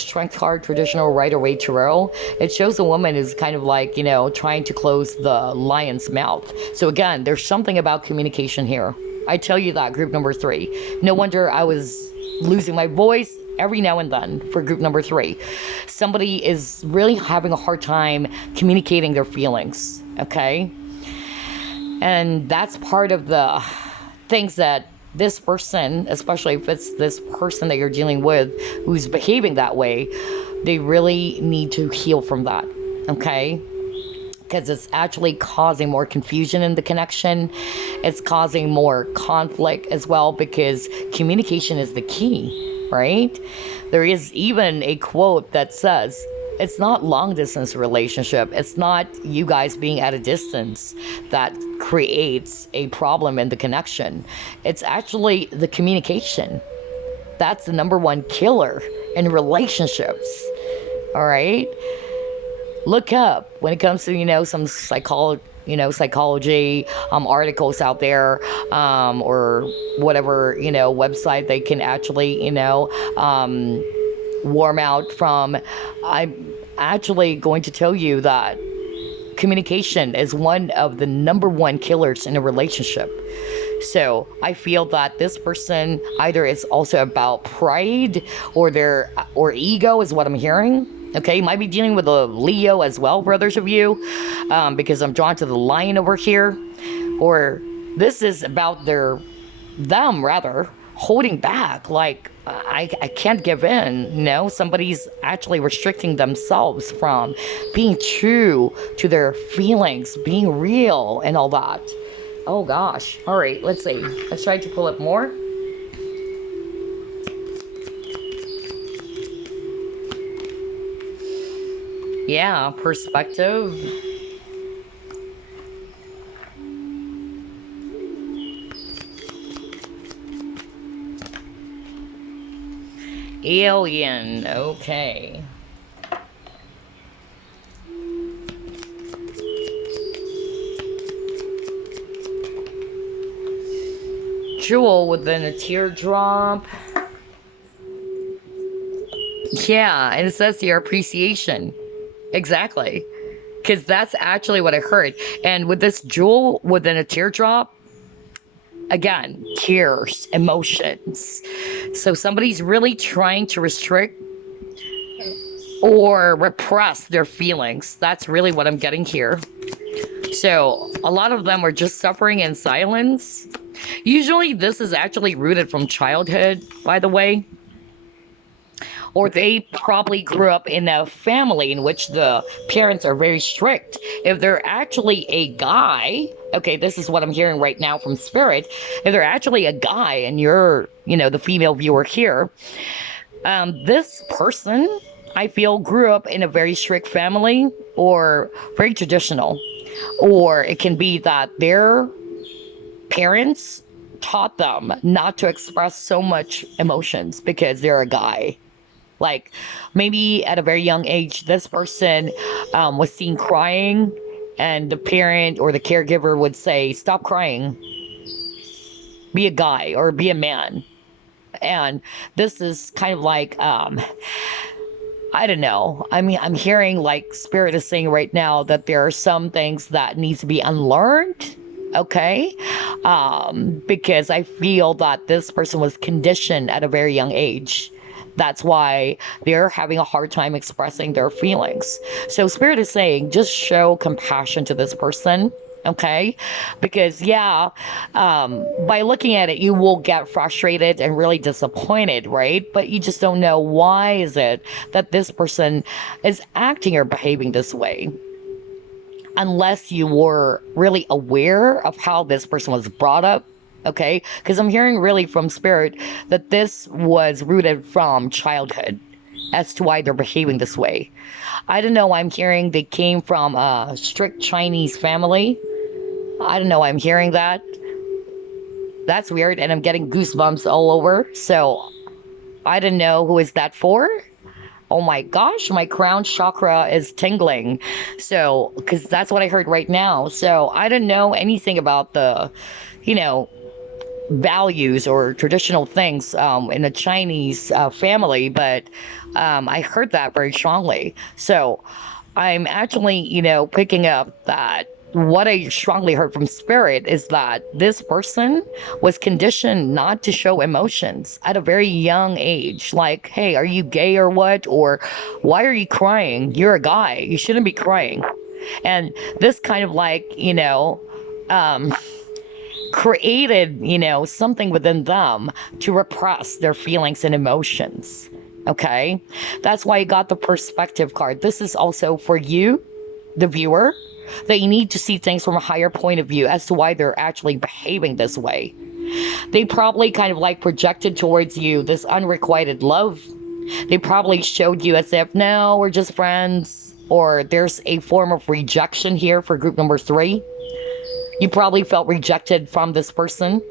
Strength card, traditional Rider-Waite Tarot, it shows a woman is kind of like, trying to close the lion's mouth. So again, there's something about communication here. I tell you that, group number 3. No wonder I was losing my voice every now and then for group number 3. Somebody is really having a hard time communicating their feelings, okay? And that's part of the things that this person, especially if it's this person that you're dealing with who's behaving that way, they really need to heal from that, okay? Because it's actually causing more confusion in the connection. It's causing more conflict as well, because communication is the key, right? There is even a quote that says, it's not long distance relationship. It's not you guys being at a distance that creates a problem in the connection. It's actually the communication. That's the number one killer in relationships. All right? Look up when it comes to, some psychology articles out there, or whatever, website they can actually, warm out from. I'm actually going to tell you that communication is one of the number one killers in a relationship. So I feel that this person either is also about pride or ego is what I'm hearing. Okay, might be dealing with a Leo as well, brothers of you, because I'm drawn to the lion over here. Or this is about them rather holding back, like I can't give in. Somebody's actually restricting themselves from being true to their feelings, being real and all that. Oh gosh. All right, let's see. Let's try to pull up more. Yeah, perspective. Alien, okay. Jewel within a teardrop. Yeah, and it says your appreciation. Exactly. Because that's actually what I heard. And with this jewel within a teardrop, again, tears, emotions. So somebody's really trying to restrict or repress their feelings. That's really what I'm getting here. So a lot of them are just suffering in silence. Usually this is actually rooted from childhood, by the way. Or they probably grew up in a family in which the parents are very strict. If they're actually a guy, okay, this is what I'm hearing right now from Spirit. If they're actually a guy and you're, the female viewer here, this person, I feel, grew up in a very strict family or very traditional. Or it can be that their parents taught them not to express so much emotions because they're a guy. Like maybe at a very young age, this person was seen crying and the parent or the caregiver would say, stop crying, be a guy or be a man. And this is kind of like, I don't know. I mean, I'm hearing like Spirit is saying right now that there are some things that needs to be unlearned. Okay. Because I feel that this person was conditioned at a very young age. That's why they're having a hard time expressing their feelings. So Spirit is saying, just show compassion to this person. Okay. Because by looking at it, you will get frustrated and really disappointed, right? But you just don't know why is it that this person is acting or behaving this way. Unless you were really aware of how this person was brought up. Okay, because I'm hearing really from Spirit that this was rooted from childhood as to why they're behaving this way. I don't know, I'm hearing they came from a strict Chinese family. I don't know, I'm hearing that. That's weird, and I'm getting goosebumps all over. So, I don't know who is that for. Oh my gosh, my crown chakra is tingling. So, because that's what I heard right now. So, I don't know anything about the, values or traditional things in a Chinese family, but I heard that very strongly. So I'm actually, picking up that what I strongly heard from Spirit is that this person was conditioned not to show emotions at a very young age. Like, hey, are you gay or what? Or why are you crying? You're a guy. You shouldn't be crying. And this kind of like, created, something within them to repress their feelings and emotions. Okay? That's why I got the perspective card. This is also for you, the viewer, that you need to see things from a higher point of view as to why they're actually behaving this way. They probably kind of like projected towards you this unrequited love. They probably showed you as if, no, we're just friends, or there's a form of rejection here for group number 3. You probably felt rejected from this person.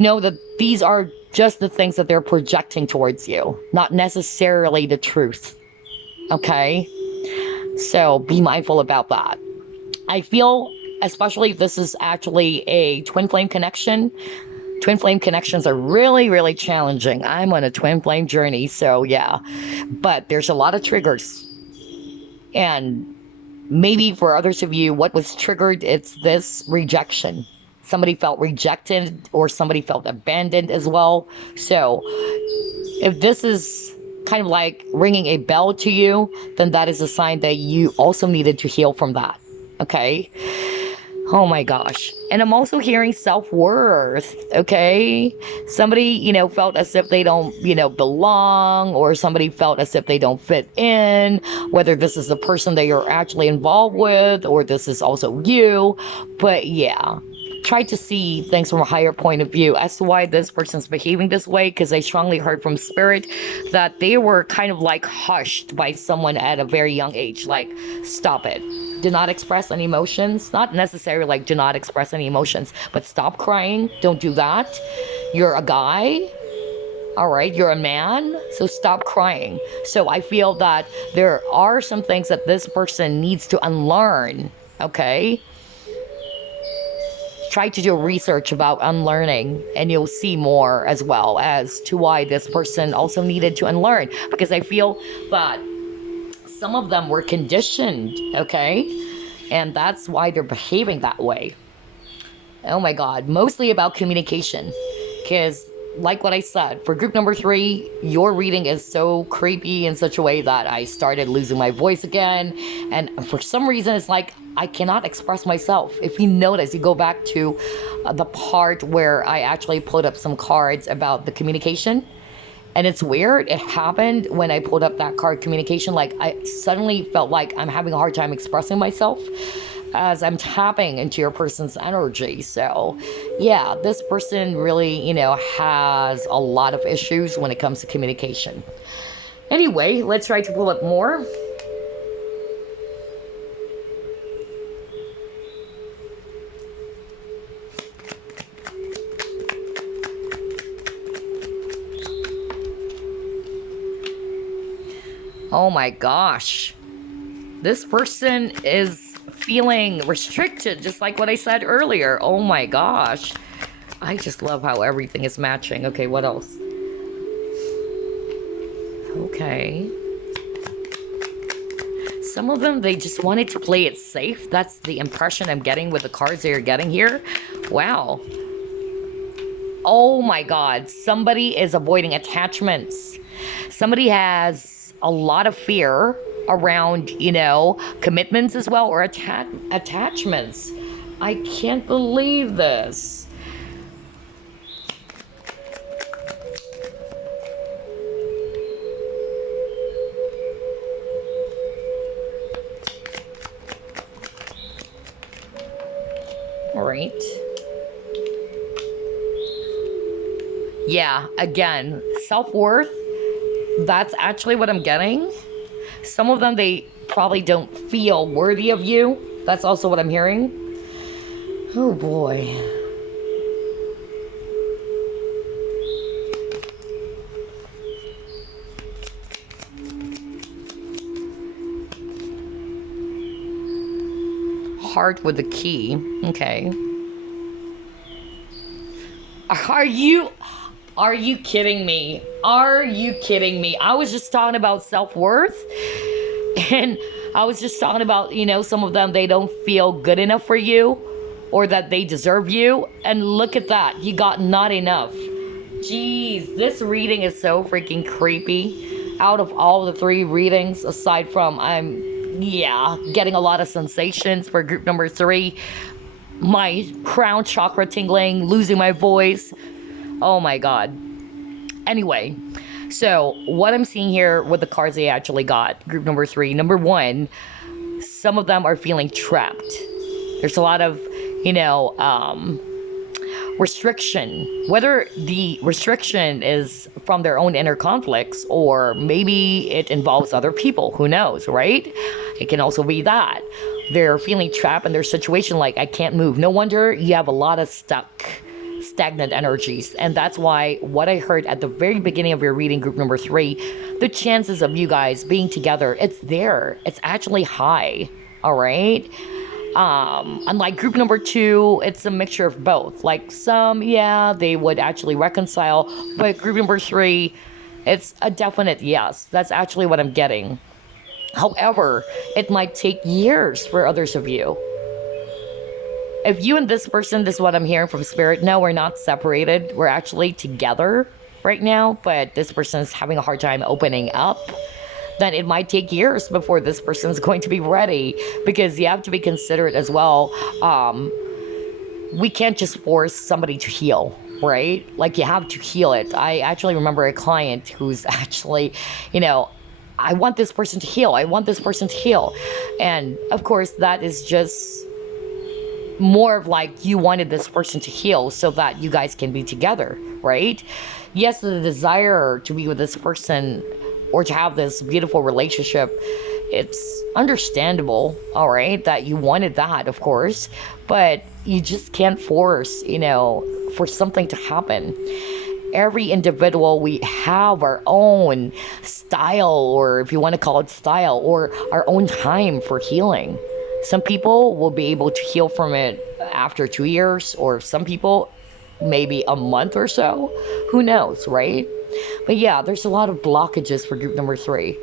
Know that these are just the things that they're projecting towards you, not necessarily the truth. Okay? So be mindful about that. I feel, especially if this is actually a twin flame connection, twin flame connections are really, really challenging. I'm on a twin flame journey, so yeah. But there's a lot of triggers. And Maybe for others of you, what was triggered, it's this rejection. Somebody felt rejected or somebody felt abandoned as well. So if this is kind of like ringing a bell to you, then that is a sign that you also needed to heal from that. Okay? Oh my gosh. And I'm also hearing self-worth, okay? Somebody, felt as if they don't, belong, or somebody felt as if they don't fit in, whether this is the person that you're actually involved with, or this is also you. But yeah, try to see things from a higher point of view as to why this person's behaving this way, because I strongly heard from spirit that they were kind of like hushed by someone at a very young age. Like, stop it. Do not express any emotions. Not necessarily like do not express any emotions, but stop crying. Don't do that. You're a guy. All right, you're a man, so stop crying. So I feel that there are some things that this person needs to unlearn, okay? Try to do research about unlearning, and you'll see more as well as to why this person also needed to unlearn. Because I feel that some of them were conditioned, okay? And that's why they're behaving that way. Oh my God, mostly about communication. Because like what I said, for group number 3, your reading is so creepy in such a way that I started losing my voice again. And for some reason, it's like I cannot express myself. If you notice, you go back to the part where I actually pulled up some cards about the communication. And it's weird. It happened when I pulled up that card communication. Like, I suddenly felt like I'm having a hard time expressing myself as I'm tapping into your person's energy. So yeah, this person really, has a lot of issues when it comes to communication. Anyway, let's try to pull up more. Oh my gosh. This person is feeling restricted, just like what I said earlier. Oh my gosh. I just love how everything is matching. Okay, what else? Okay. Some of them, they just wanted to play it safe. That's the impression I'm getting with the cards that you're getting here. Wow. Oh my God. Somebody is avoiding attachments. Somebody has a lot of fear around, commitments as well, or attachments. I can't believe this. All right. Yeah, again, self-worth. That's actually what I'm getting. Some of them, they probably don't feel worthy of you. That's also what I'm hearing. Oh boy. Heart with the key. Okay. Are you kidding me? Are you kidding me? I was just talking about self-worth, and I was just talking about, some of them, they don't feel good enough for you, or that they deserve you. And look at that. You got not enough. Jeez, this reading is so freaking creepy. Out of all the 3 readings, aside from getting a lot of sensations for group number 3, my crown chakra tingling, losing my voice. Oh my God. Anyway, so what I'm seeing here with the cards they actually got, group number 3, number 1, some of them are feeling trapped. There's a lot of, restriction, whether the restriction is from their own inner conflicts, or maybe it involves other people, who knows, right? It can also be that they're feeling trapped in their situation, like I can't move. No wonder you have a lot of stagnant energies. And that's why what I heard at the very beginning of your reading, group number 3, the chances of you guys being together, it's there. It's actually high. All right. Unlike group number 2, it's a mixture of both. Like some, they would actually reconcile, but group number 3, it's a definite yes. That's actually what I'm getting. However, it might take years for others of you. If you and this person, this is what I'm hearing from spirit, no, we're not separated. We're actually together right now, but this person is having a hard time opening up, then it might take years before this person is going to be ready, because you have to be considerate as well. We can't just force somebody to heal, right? Like, you have to heal it. I actually remember a client who's actually, I want this person to heal. I want this person to heal. And of course, that is just more of like, you wanted this person to heal so that you guys can be together, right? Yes, the desire to be with this person or to have this beautiful relationship, it's understandable, all right, that you wanted that, of course, but you just can't force, for something to happen. Every individual, we have our own style, or if you want to call it style, or our own time for healing. Some people will be able to heal from it after 2 years, or some people maybe a month or so. Who knows, right? But yeah, there's a lot of blockages for group number 3.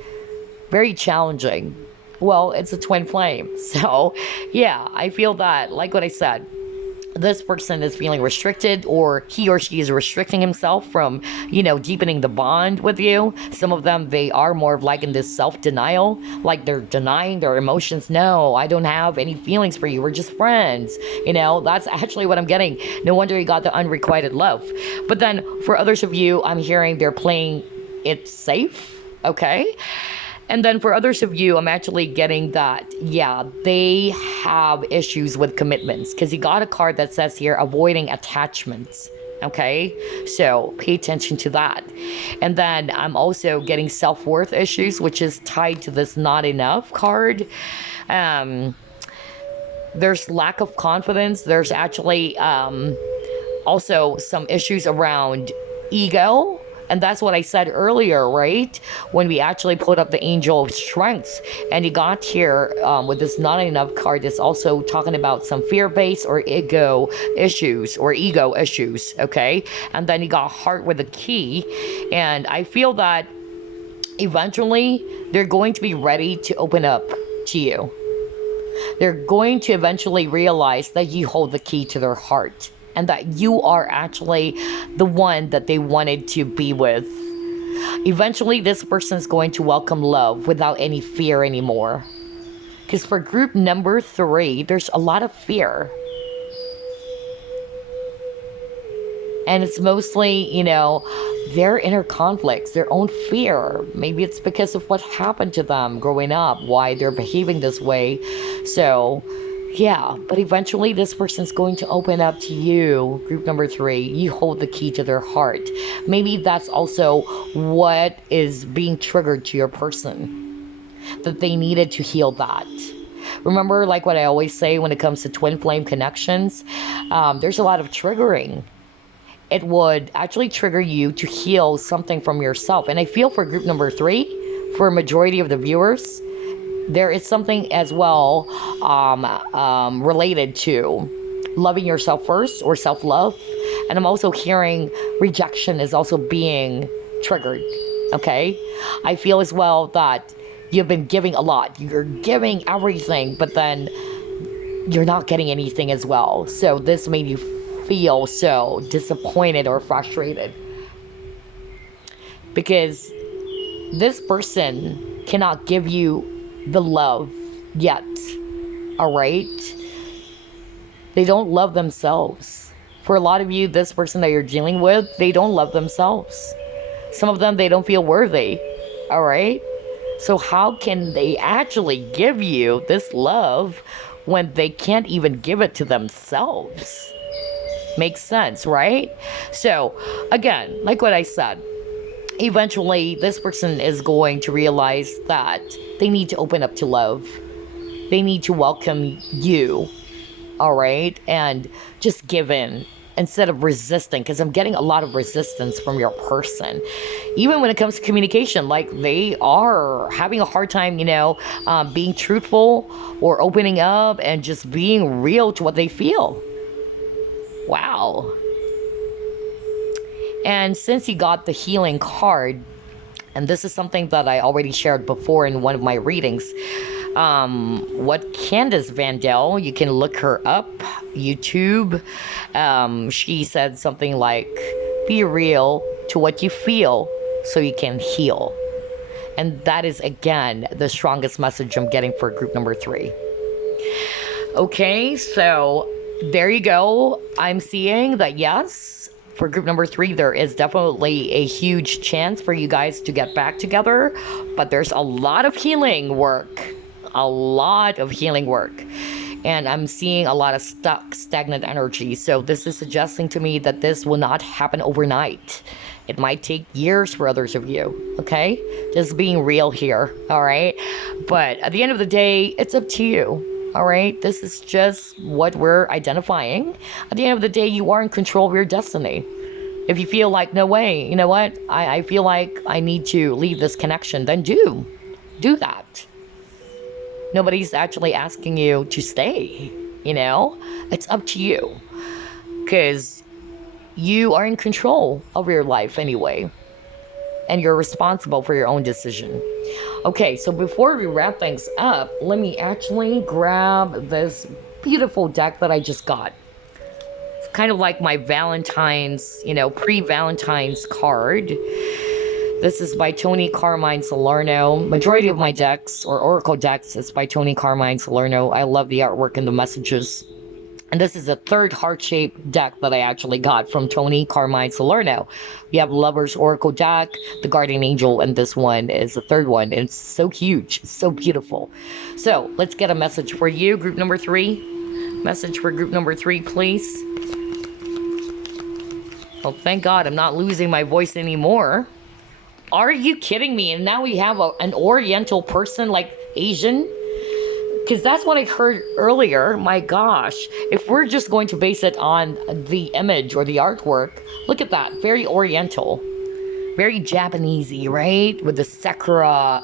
Very challenging. Well, it's a twin flame. So yeah, I feel that, like what I said, this person is feeling restricted, or he or she is restricting himself from, deepening the bond with you. Some of them, they are more of like in this self-denial, like they're denying their emotions. No, I don't have any feelings for you. We're just friends. That's actually what I'm getting. No wonder you got the unrequited love. But then for others of you, I'm hearing they're playing it safe. Okay. And then for others of you, I'm actually getting that, yeah, they have issues with commitments, because you got a card that says here, avoiding attachments. Okay, so pay attention to that. And then I'm also getting self-worth issues, which is tied to this not enough card. There's lack of confidence. There's actually also some issues around ego. And that's what I said earlier, right? When we actually put up the Angel of Strength. And you got here with this not enough card, it's also talking about some fear-based or ego issues, okay? And then you got Heart with a Key. And I feel that eventually they're going to be ready to open up to you. They're going to eventually realize that you hold the key to their heart, and that you are actually the one that they wanted to be with. Eventually, this person is going to welcome love without any fear anymore. Because for group number 3, there's a lot of fear. And it's mostly, their inner conflicts, their own fear. Maybe it's because of what happened to them growing up, why they're behaving this way. So yeah, but eventually this person's going to open up to you, group number 3. You hold the key to their heart. Maybe that's also what is being triggered to your person, that they needed to heal that. Remember, like what I always say when it comes to twin flame connections, there's a lot of triggering. It would actually trigger you to heal something from yourself. And I feel for group number 3, for a majority of the viewers, there is something as well related to loving yourself first, or self-love. And I'm also hearing rejection is also being triggered, okay? I feel as well that you've been giving a lot. You're giving everything, but then you're not getting anything as well. So this made you feel so disappointed or frustrated, because this person cannot give you the love yet, all right? They don't love themselves. For a lot of you, this person that you're dealing with, they don't love themselves. Some of them, they don't feel worthy, all right? So how can they actually give you this love when they can't even give it to themselves? Makes sense, right? So again, like what I said, eventually this person is going to realize that they need to open up to love. They need to welcome you, all right? And just give in instead of resisting, because I'm getting a lot of resistance from your person. Even when it comes to communication, like they are having a hard time, being truthful or opening up and just being real to what they feel. Wow. And since you got the healing card, And this is something that I already shared before in one of my readings. What Candace Vandell, you can look her up, YouTube. She said something like, be real to what you feel so you can heal. And that is, again, the strongest message I'm getting for group number 3. Okay, so there you go. I'm seeing that, yes, for group number 3, there is definitely a huge chance for you guys to get back together. But there's a lot of healing work. A lot of healing work. And I'm seeing a lot of stagnant energy. So this is suggesting to me that this will not happen overnight. It might take years for others of you, okay? Just being real here, all right? But at the end of the day, it's up to you, all right? This is just what we're identifying. At the end of the day, you are in control of your destiny. If you feel like, no way, you know what? I feel like I need to leave this connection, then do that. Nobody's actually asking you to stay, you know? It's up to you. Because you are in control of your life anyway. And you're responsible for your own decision. Okay, so before we wrap things up, let me actually grab this beautiful deck that I just got. It's kind of like my Valentine's, pre-Valentine's card. This is by Tony Carmine Salerno. Majority of my decks, or Oracle decks, is by Tony Carmine Salerno. I love the artwork and the messages. And this is a third heart-shaped deck that I actually got from Tony Carmine Salerno. We have Lover's Oracle deck, the Guardian Angel, and this one is the third one. And it's so huge, so beautiful. So let's get a message for you, group number 3. Message for group number 3, please. Oh, thank God I'm not losing my voice anymore. Are you kidding me? And now we have an Oriental person, like Asian? Because that's what I heard earlier. My gosh. If we're just going to base it on the image or the artwork, look at that. Very Oriental. Very Japanesey, right? With the sakura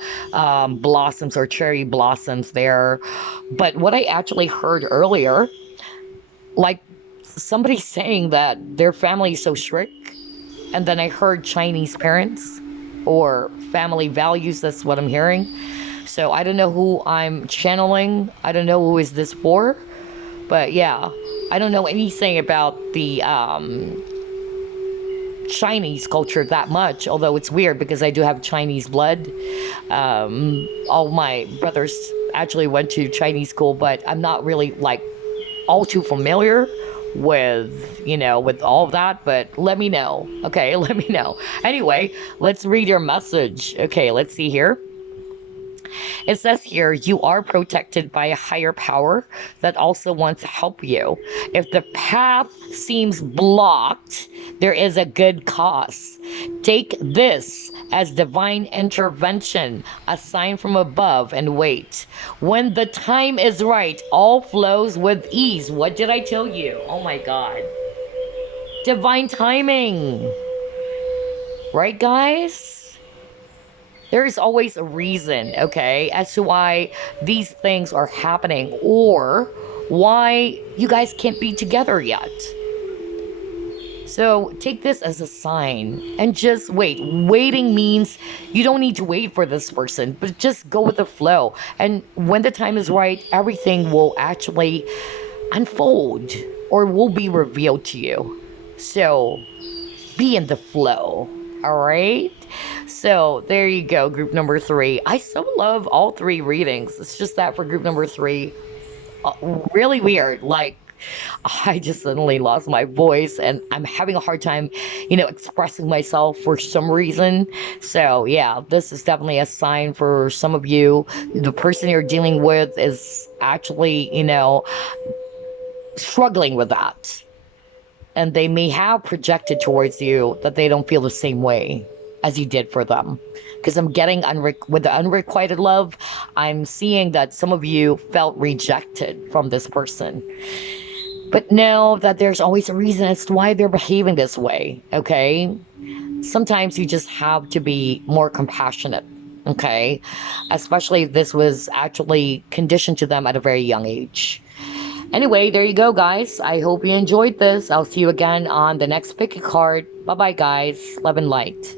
blossoms or cherry blossoms there. But what I actually heard earlier, like somebody saying that their family is so strict. And then I heard Chinese parents or family values. That's what I'm hearing. So I don't know who I'm channeling. I don't know who is this for. But yeah, I don't know anything about the Chinese culture that much. Although it's weird because I do have Chinese blood. All my brothers actually went to Chinese school, but I'm not really like all too familiar with, with all of that, but let me know. Okay, let me know. Anyway, let's read your message. Okay, let's see here. It says here, you are protected by a higher power that also wants to help you. If the path seems blocked, there is a good cause. Take this as divine intervention, a sign from above, and wait. When the time is right, all flows with ease. What did I tell you? Oh my God. Divine timing. Right, guys? There is always a reason, okay, as to why these things are happening or why you guys can't be together yet. So take this as a sign and just wait. Waiting means you don't need to wait for this person, but just go with the flow. And when the time is right, everything will actually unfold or will be revealed to you. So be in the flow. All right. So there you go, group number 3. I so love all 3 readings. It's just that for group number 3, really weird. Like, I just suddenly lost my voice and I'm having a hard time, expressing myself for some reason. So yeah, this is definitely a sign for some of you. The person you're dealing with is actually, struggling with that. And they may have projected towards you that they don't feel the same way as you did for them. Because I'm getting, with the unrequited love, I'm seeing that some of you felt rejected from this person. But know that there's always a reason as to why they're behaving this way, okay? Sometimes you just have to be more compassionate, okay? Especially if this was actually conditioned to them at a very young age. Anyway, there you go, guys. I hope you enjoyed this. I'll see you again on the next pick a card. Bye-bye, guys. Love and light.